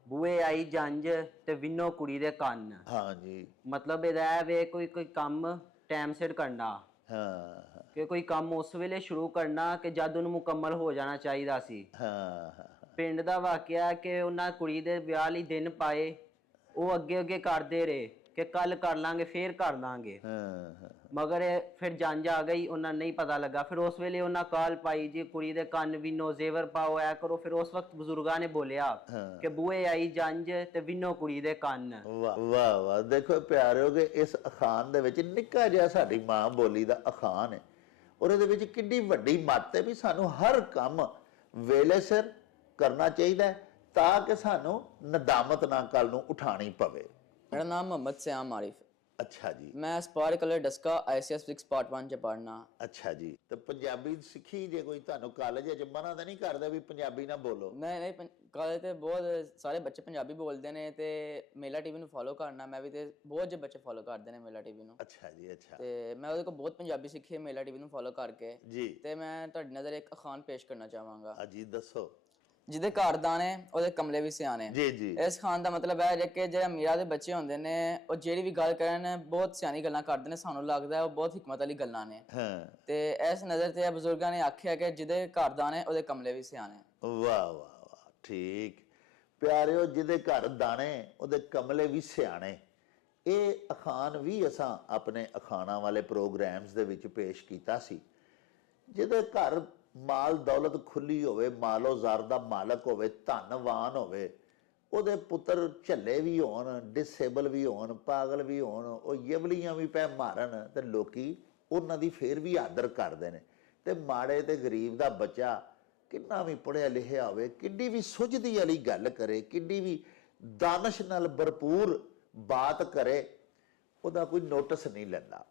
ਬੂਏ ਆਈ ਜੰਜ ਤੇ ਵਿੰਨੋ ਕੁੜੀ ਦੇ ਕੰਨ। ਹਾਂਜੀ, ਮਤਲਬ ਇਹਦਾ ਹੈ ਵੇ ਕੋਈ ਕੰਮ ਟਾਈਮ ਸਿਰ ਕਰਨਾ। ਹਾਂ, ਕਿ ਕੋਈ ਕੰਮ ਉਸ ਵੇਲੇ ਸ਼ੁਰੂ ਕਰਨਾ ਕਿ ਜਦ ਉਹਨੂੰ ਮੁਕੰਮਲ ਹੋ ਜਾਣਾ ਚਾਹੀਦਾ ਸੀ। ਹਾਂ। ਪਿੰਡ ਦਾ ਵਾਕਿਆ ਕਿ ਉਹਨਾਂ ਕੁੜੀ ਦੇ ਵਿਆਹ ਲਈ ਦਿਨ ਪਾਏ, ਉਹ ਅੱਗੇ ਅੱਗੇ ਕਰਦੇ ਰਹੇ ਕਿ ਕੱਲ ਕਰ ਲਾਂਗੇ, ਫੇਰ ਕਰ ਲਾਂਗੇ। ਮਗਰ ਫਿਰ ਜੰਜ ਆ ਗਈ, ਉਹਨਾਂ ਨਹੀਂ ਪਤਾ ਲੱਗਾ। ਫਿਰ ਉਸ ਵੇਲੇ ਉਹਨਾਂ ਕਾਲ ਪਾਈ ਜੀ ਕੁੜੀ ਦੇ ਕੰਨ ਵਿੰਨੋ ਜ਼ੇਵਰ ਪਾਓ, ਐ ਕਰੋ। ਫਿਰ ਉਸ ਵਕਤ ਬਜ਼ੁਰਗਾਂ ਨੇ ਬੋਲਿਆ ਕਿ ਬੂਏ ਆਈ ਜੰਜ ਤੇ ਵਿੰਨੋ ਕੁੜੀ ਦੇ ਕੰਨ। ਵਾਹ ਵਾਹ ਵਾਹ। ਦੇਖੋ ਪਿਆਰਿਓ ਕਿ ਇਸ ਅਖਾਣ ਦੇ ਵਿੱਚ ਨਿੱਕਾ ਜਿਹਾ ਸਾਡੀ ਮਾਂ ਬੋਲੀ ਦਾ ਅਖਾਣ ਹੈ, ਔਰ ਇਹਦੇ ਵਿੱਚ ਕਿੰਨੀ ਵੱਡੀ ਮੱਤ ਹੈ ਵੀ ਸਾਨੂੰ ਹਰ ਕੰਮ ਵੇਲੇ ਸਿਰ ਕਰਨਾ ਚਾਹੀਦਾ ਹੈ ਤਾਂ ਕਿ ਸਾਨੂੰ ਨਦਾਮਤ ਨਾ ਕੱਲ ਨੂੰ ਉਠਾਣੀ ਪਵੇ। मेरा नाम मोहम्मद सयाम आरिफ। ਅੱਛਾ ਜੀ। मैं Aspire college Daska ICS physics part 1 ਚ ਪੜ੍ਹਨਾ। ਅੱਛਾ ਜੀ। ਤੇ ਪੰਜਾਬੀ ਸਿੱਖੀ ਜੇ ਕੋਈ ਤੁਹਾਨੂੰ ਕਾਲਜ ਵਿੱਚ ਮਨਾ ਤਾਂ ਨਹੀਂ ਕਰਦਾ ਵੀ ਪੰਜਾਬੀ ਨਾ ਬੋਲੋ? ਨਹੀਂ ਕਾਲਜ ਤੇ ਬਹੁਤ ਸਾਰੇ ਬੱਚੇ ਪੰਜਾਬੀ ਬੋਲਦੇ ਨੇ ਤੇ ਮੇਲਾ ਟੀਵੀ ਨੂੰ ਫੋਲੋ ਕਰਨਾ, ਮੈਂ ਵੀ ਤੇ ਬਹੁਤ ਜੇ ਬੱਚੇ ਫੋਲੋ ਕਰਦੇ ਨੇ ਮੇਲਾ ਟੀਵੀ ਨੂੰ। ਅੱਛਾ ਜੀ। ਅੱਛਾ। ਤੇ ਮੈਂ ਉਹਦੇ ਕੋਲ ਬਹੁਤ ਪੰਜਾਬੀ ਸਿੱਖੀ ਹੈ ਮੇਲਾ ਟੀਵੀ ਨੂੰ ਫੋਲੋ ਕਰਕੇ ਜੀ। ਤੇ ਮੈਂ ਤੁਹਾਡੀ ਨਜ਼ਰ ਇੱਕ ਅਖਾਣ ਪੇਸ਼ ਕਰਨਾ ਚਾਹਾਂਗਾ। ਜੀ ਦੱਸੋ। ਜਿਹਦੇ ਘਰ ਦਾਣੇ ਉਹਦੇ ਕਮਲੇ ਵੀ ਸਿਆਣੇ। ਜੀ ਜੀ। ਇਸ ਖਾਨ ਦਾ ਮਤਲਬ ਹੈ ਕਿ ਜਿਹੜੇ ਅਮੀਰਾਂ ਦੇ ਬੱਚੇ ਹੁੰਦੇ ਨੇ ਉਹ ਜਿਹੜੀ ਵੀ ਗੱਲ ਕਰਨ ਬਹੁਤ ਸਿਆਣੀ ਗੱਲਾਂ ਕਰਦੇ ਨੇ, ਸਾਨੂੰ ਲੱਗਦਾ ਉਹ ਬਹੁਤ ਹਕਮਤ ਵਾਲੀ ਗੱਲਾਂ ਨੇ। ਤੇ ਇਸ ਨਜ਼ਰ ਤੇ ਬਜ਼ੁਰਗਾਂ ਨੇ ਆਖਿਆ ਕਿ ਜਿਹਦੇ ਘਰ ਦਾਣੇ ਉਹਦੇ ਕਮਲੇ ਵੀ ਸਿਆਣੇ। ਵਾਹ ਵਾਹ ਵਾਹ, ਠੀਕ। ਪਿਆਰਿਓ, ਜਿਹਦੇ ਘਰ ਦਾਣੇ ਉਹਦੇ ਕਮਲੇ ਵੀ ਸਿਆਣੇ, ਇਹ ਅਖਾਣ ਵੀ ਅਸਾਂ ਆਪਣੇ ਅਖਾਣਾਂ ਵਾਲੇ ਪ੍ਰੋਗਰਾਮਸ ਦੇ ਵਿੱਚ ਪੇਸ਼ ਕੀਤਾ ਸੀ। ਜਿਹਦੇ ਘਰ ਮਾਲ ਦੌਲਤ ਖੁੱਲੀ ਹੋਵੇ, ਮਾਲੋ ਜ਼ਾਰ ਦਾ ਮਾਲਕ ਹੋਵੇ, ਧਨਵਾਨ ਹੋਵੇ, ਉਹਦੇ ਪੁੱਤਰ ਝੱਲੇ ਵੀ ਹੋਣ, ਡਿਸੇਬਲ ਵੀ ਹੋਣ, ਪਾਗਲ ਵੀ ਹੋਣ, ਉਹ ਯਵਲੀਆਂ ਵੀ ਪੈ ਮਾਰਨ ਤੇ ਲੋਕੀ ਉਹਨਾਂ ਦੀ ਫੇਰ ਵੀ ਆਦਰ ਕਰਦੇ ਨੇ। ਤੇ ਮਾੜੇ ਤੇ ਗਰੀਬ ਦਾ ਬੱਚਾ ਕਿੰਨਾ ਵੀ ਪੜ੍ਹਿਆ ਲਿਖਿਆ ਹੋਵੇ, ਕਿੱਡੀ ਵੀ ਸੁਝਦੀ ਵਾਲੀ ਗੱਲ ਕਰੇ, ਕਿੱਡੀ ਵੀ ਦਾਨਸ਼ ਨਾਲ ਭਰਪੂਰ ਬਾਤ ਕਰੇ, ਉਹਦਾ ਕੋਈ ਨੋਟਿਸ ਨਹੀਂ ਲੈਂਦਾ।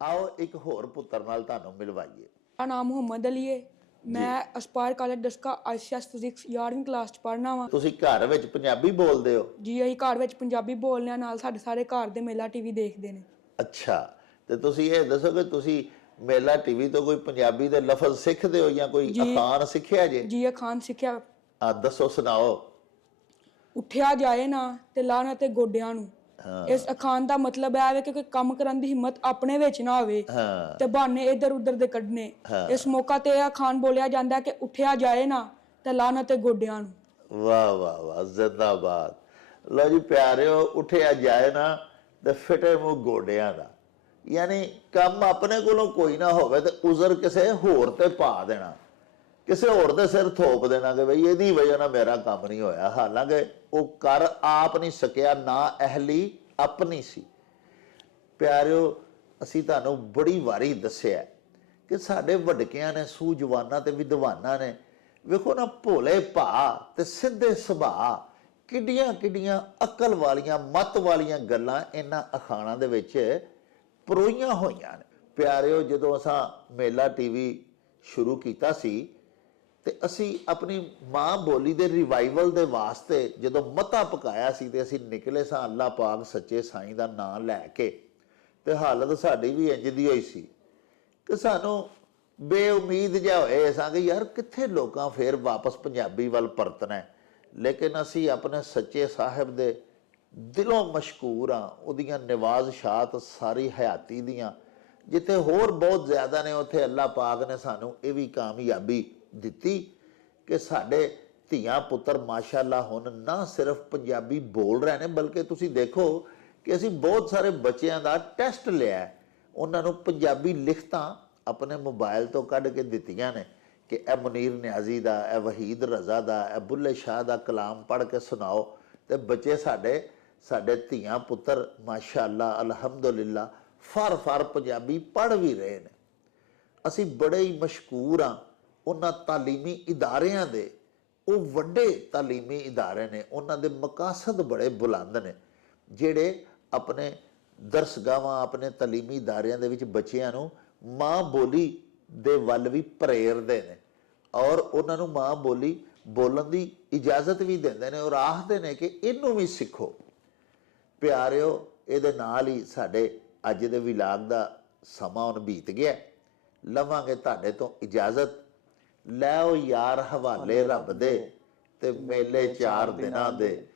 ਆਓ ਇੱਕ ਹੋਰ ਪੁੱਤਰ ਨਾਲ ਤੁਹਾਨੂੰ ਮਿਲਵਾਈਏ। ਮੇਰਾ ਨਾਮ ਮੁਹੰਮਦ ਅਲੀ ਹੈ। ਮੈਂ Aspire college Daska ICS physics 11ਵੀਂ ਕਲਾਸ ਚ ਪੜ੍ਹਨਾ ਵਾ। ਤੁਸੀਂ ਘਰ ਵਿੱਚ ਪੰਜਾਬੀ ਬੋਲਦੇ ਹੋ? ਜੀ, ਅਸੀਂ ਘਰ ਵਿੱਚ ਪੰਜਾਬੀ ਬੋਲਦੇ ਆ, ਨਾਲ ਸਾਡੇ ਸਾਰੇ ਘਰ ਦੇ ਮੇਲਾ ਟੀਵੀ ਦੇਖਦੇ ਨੇ। ਅੱਛਾ, ਤੇ ਤੁਸੀਂ ਇਹ ਦੱਸੋ ਕਿ ਤੁਸੀਂ ਮੇਲਾ ਟੀਵੀ ਤੋਂ ਕੋਈ ਪੰਜਾਬੀ ਦੇ ਲਫ਼ਜ਼ ਸਿੱਖਦੇ ਹੋ ਜਾਂ ਕੋਈ ਅਖਾਣ ਸਿੱਖਿਆ ਜੇ? ਜੀ, ਅਖਾਣ ਸਿੱਖਿਆ। ਦੱਸੋ, ਸੁਣਾਓ। ਉੱਠਿਆ ਜਾਏ ਨਾ ਤੇ ਲਾਣਾ ਤੇ ਗੋਡਿਆਂ ਨੂੰ। ਇਸ ਅਖਾਣ ਦਾ ਮਤਲਬ ਹੈ ਕਿ ਕੋਈ ਕੰਮ ਕਰਨ ਦੀ ਹਿੰਮਤ ਆਪਣੇ ਵਿੱਚ ਨਾ ਹੋਵੇ ਤੇ ਬਹਾਨੇ ਇੱਧਰ ਉੱਧਰ ਦੇ ਕੱਢਣੇ। ਇਸ ਮੌਕਾ ਤੇ ਇਹ ਅਖਾਣ ਬੋਲਿਆ ਜਾਂਦਾ ਕਿ ਉੱਠਿਆ ਜਾਏ ਨਾ ਤੇ ਲਾਣਾ ਤੇ ਗੋਡਿਆਂ ਨੂੰ। ਵਾਹ ਵਾਹ ਵਾਹ, ਜ਼ਿੰਦਾਬਾਦ। ਲਓ ਜੀ ਪਿਆਰਿਓ, ਉੱਠਿਆ ਜਾਏ ਨਾ ਤੇ ਫਿਟੇ ਮੂੰਹ ਗੋਡਿਆਂ ਦਾ। ਯਾਨੀ ਕੰਮ ਆਪਣੇ ਕੋਲੋਂ ਕੋਈ ਨਾ ਹੋਵੇ ਤੇ ਉਜ਼ਰ ਕਿਸੇ ਹੋਰ ਤੇ ਪਾ ਦੇਣਾ, ਕਿਸੇ ਹੋਰ ਦੇ ਸਿਰ ਥੋਪ ਦੇਣਾ ਕਿ ਬਈ ਇਹਦੀ ਵਜ੍ਹਾ ਨਾਲ ਮੇਰਾ ਕੰਮ ਨਹੀਂ ਹੋਇਆ, ਹਾਲਾਂਕਿ ਉਹ ਕਰ ਆਪ ਨਹੀਂ ਸਕਿਆ, ਨਾ ਅਹਲੀ ਆਪਣੀ ਸੀ। ਪਿਆਰਿਓ, ਅਸੀਂ ਤੁਹਾਨੂੰ ਬੜੀ ਵਾਰੀ ਦੱਸਿਆ ਕਿ ਸਾਡੇ ਵੱਡਕਿਆਂ ਨੇ, ਸੂਝਵਾਨਾਂ ਤੇ ਵਿਦਵਾਨਾਂ ਨੇ, ਵੇਖੋ ਨਾ, ਭੋਲੇ ਭਾ ਤੇ ਸਿੱਧੇ ਸੁਭਾਅ, ਕਿੱਡੀਆਂ ਕਿੱਡੀਆਂ ਅਕਲ ਵਾਲੀਆਂ, ਮੱਤ ਵਾਲੀਆਂ ਗੱਲਾਂ ਇਹਨਾਂ ਅਖਾਣਾਂ ਦੇ ਵਿੱਚ ਪਰੋਈਆਂ ਹੋਈਆਂ ਨੇ। ਪਿਆਰਿਓ, ਜਦੋਂ ਅਸਾਂ ਮੇਲਾ ਟੀਵੀ ਸ਼ੁਰੂ ਕੀਤਾ ਸੀ ਤੇ ਅਸੀਂ ਆਪਣੀ ਮਾਂ ਬੋਲੀ ਦੇ ਰਿਵਾਈਵਲ ਦੇ ਵਾਸਤੇ ਜਦੋਂ ਮਤਾ ਪਕਾਇਆ ਸੀ ਤੇ ਅਸੀਂ ਨਿਕਲੇ ਸਾਂ ਅੱਲਾਹ ਪਾਕ ਸੱਚੇ ਸਾਈਂ ਦਾ ਨਾਂ ਲੈ ਕੇ, ਤੇ ਹਾਲਤ ਸਾਡੀ ਵੀ ਇੰਜ ਦੀ ਹੋਈ ਸੀ ਕਿ ਸਾਨੂੰ ਬੇਉਮੀਦ ਜਿਹਾ ਹੋਏ ਸਾਂ ਕਿ ਯਾਰ ਕਿੱਥੇ ਲੋਕਾਂ ਫੇਰ ਵਾਪਸ ਪੰਜਾਬੀ ਵੱਲ ਪਰਤਣਾ। ਲੇਕਿਨ ਅਸੀਂ ਆਪਣੇ ਸੱਚੇ ਸਾਹਿਬ ਦੇ ਦਿਲੋਂ ਮਸ਼ਕੂਰ ਹਾਂ, ਉਹਦੀਆਂ ਨਿਵਾਜ਼ਸ਼ਾਤ ਸਾਰੀ ਹਯਾਤੀ ਦੀਆਂ ਜਿੱਥੇ ਹੋਰ ਬਹੁਤ ਜ਼ਿਆਦਾ ਨੇ, ਉੱਥੇ ਅੱਲਾਹ ਪਾਕ ਨੇ ਸਾਨੂੰ ਇਹ ਵੀ ਕਾਮਯਾਬੀ ਦਿੱਤੀ ਕਿ ਸਾਡੇ ਧੀਆਂ ਪੁੱਤਰ ਮਾਸ਼ਾਅੱਲਾ ਹੁਣ ਨਾ ਸਿਰਫ ਪੰਜਾਬੀ ਬੋਲ ਰਹੇ ਨੇ, ਬਲਕਿ ਤੁਸੀਂ ਦੇਖੋ ਕਿ ਅਸੀਂ ਬਹੁਤ ਸਾਰੇ ਬੱਚਿਆਂ ਦਾ ਟੈਸਟ ਲਿਆ, ਉਹਨਾਂ ਨੂੰ ਪੰਜਾਬੀ ਲਿਖਤਾਂ ਆਪਣੇ ਮੋਬਾਈਲ ਤੋਂ ਕੱਢ ਕੇ ਦਿੱਤੀਆਂ ਨੇ ਕਿ ਇਹ ਮੁਨੀਰ ਨਿਆਜ਼ੀ ਦਾ, ਇਹ ਵਹੀਦ ਰਜ਼ਾ ਦਾ, ਇਹ ਬੁੱਲੇ ਸ਼ਾਹ ਦਾ ਕਲਾਮ ਪੜ੍ਹ ਕੇ ਸੁਣਾਓ। ਤੇ ਬੱਚੇ ਸਾਡੇ ਧੀਆਂ ਪੁੱਤਰ ਮਾਸ਼ਾਅੱਲਾ ਅਲਹਮਦੁਲਿਲਾ ਫਰ ਪੰਜਾਬੀ ਪੜ੍ਹ ਵੀ ਰਹੇ ਨੇ। ਅਸੀਂ ਬੜੇ ਹੀ ਮਸ਼ਕੂਰ ਹਾਂ ਉਹਨਾਂ ਤਾਲੀਮੀ ਇਦਾਰਿਆਂ ਦੇ। ਉਹ ਵੱਡੇ ਤਾਲੀਮੀ ਇਦਾਰੇ ਨੇ, ਉਹਨਾਂ ਦੇ ਮਕਾਸਦ ਬੜੇ ਬੁਲੰਦ ਨੇ, ਜਿਹੜੇ ਆਪਣੇ ਦਰਸਗਾਹਾਂ, ਆਪਣੇ ਤਾਲੀਮੀ ਇਦਾਰਿਆਂ ਦੇ ਵਿੱਚ ਬੱਚਿਆਂ ਨੂੰ ਮਾਂ ਬੋਲੀ ਦੇ ਵੱਲ ਵੀ ਪ੍ਰੇਰਦੇ ਨੇ ਔਰ ਉਹਨਾਂ ਨੂੰ ਮਾਂ ਬੋਲੀ ਬੋਲਣ ਦੀ ਇਜਾਜ਼ਤ ਵੀ ਦਿੰਦੇ ਨੇ ਔਰ ਆਖਦੇ ਨੇ ਕਿ ਇਹਨੂੰ ਵੀ ਸਿੱਖੋ। ਪਿਆਰਿਓ, ਇਹਦੇ ਨਾਲ ਹੀ ਸਾਡੇ ਅੱਜ ਦੇ ਵਿਲਾਗ ਦਾ ਸਮਾਂ ਹੁਣ ਬੀਤ ਗਿਆ। ਲਵਾਂਗੇ ਤੁਹਾਡੇ ਤੋਂ ਇਜਾਜ਼ਤ। ਲੈਓ ਯਾਰ ਹਵਾਲੇ ਰੱਬ ਦੇ ਤੇ ਮੇਲੇ 4 ਦਿਨਾਂ ਦੇ।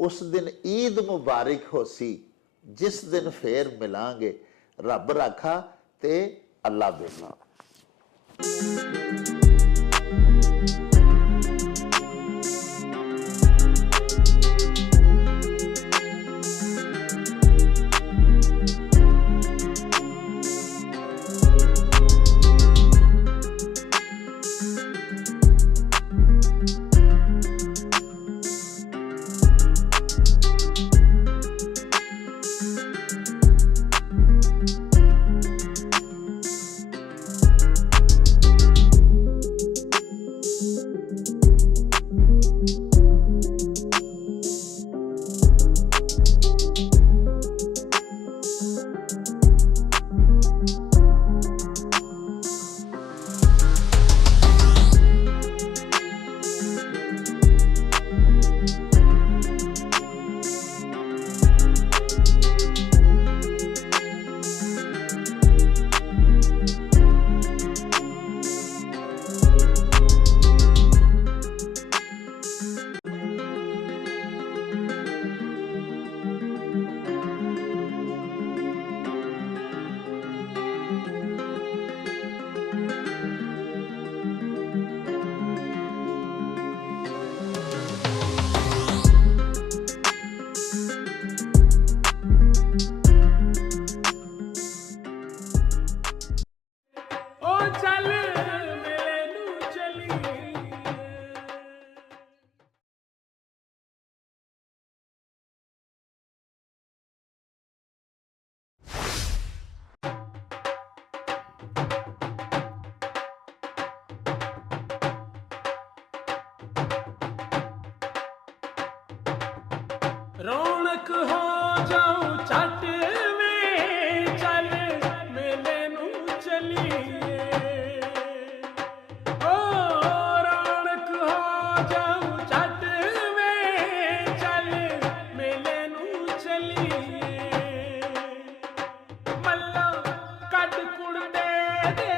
ਉਸ ਦਿਨ ਈਦ ਮੁਬਾਰਕ ਹੋਸੀ, ਜਿਸ ਦਿਨ ਫੇਰ ਮਿਲਾਂਗੇ। ਰੱਬ ਰਾਖਾ ਤੇ ਅੱਲਾ ਬੇਲਾ। ਰੌਣਕ ਹੋ ਜਾਉ ਛੱਟ ਵੇ ਚੱਲ ਮੇਲੇ ਨੂੰ ਚਲੀਏ ਓ ਰੌਣਕ ਹੋ ਜਾਉ ਛੱਟ ਵੇ ਚੱਲ ਮੇਲੇ ਨੂੰ ਚਲੀਏ ਮੱਲਾ ਕੱਢ ਕੁੜਦੇ ਦੇ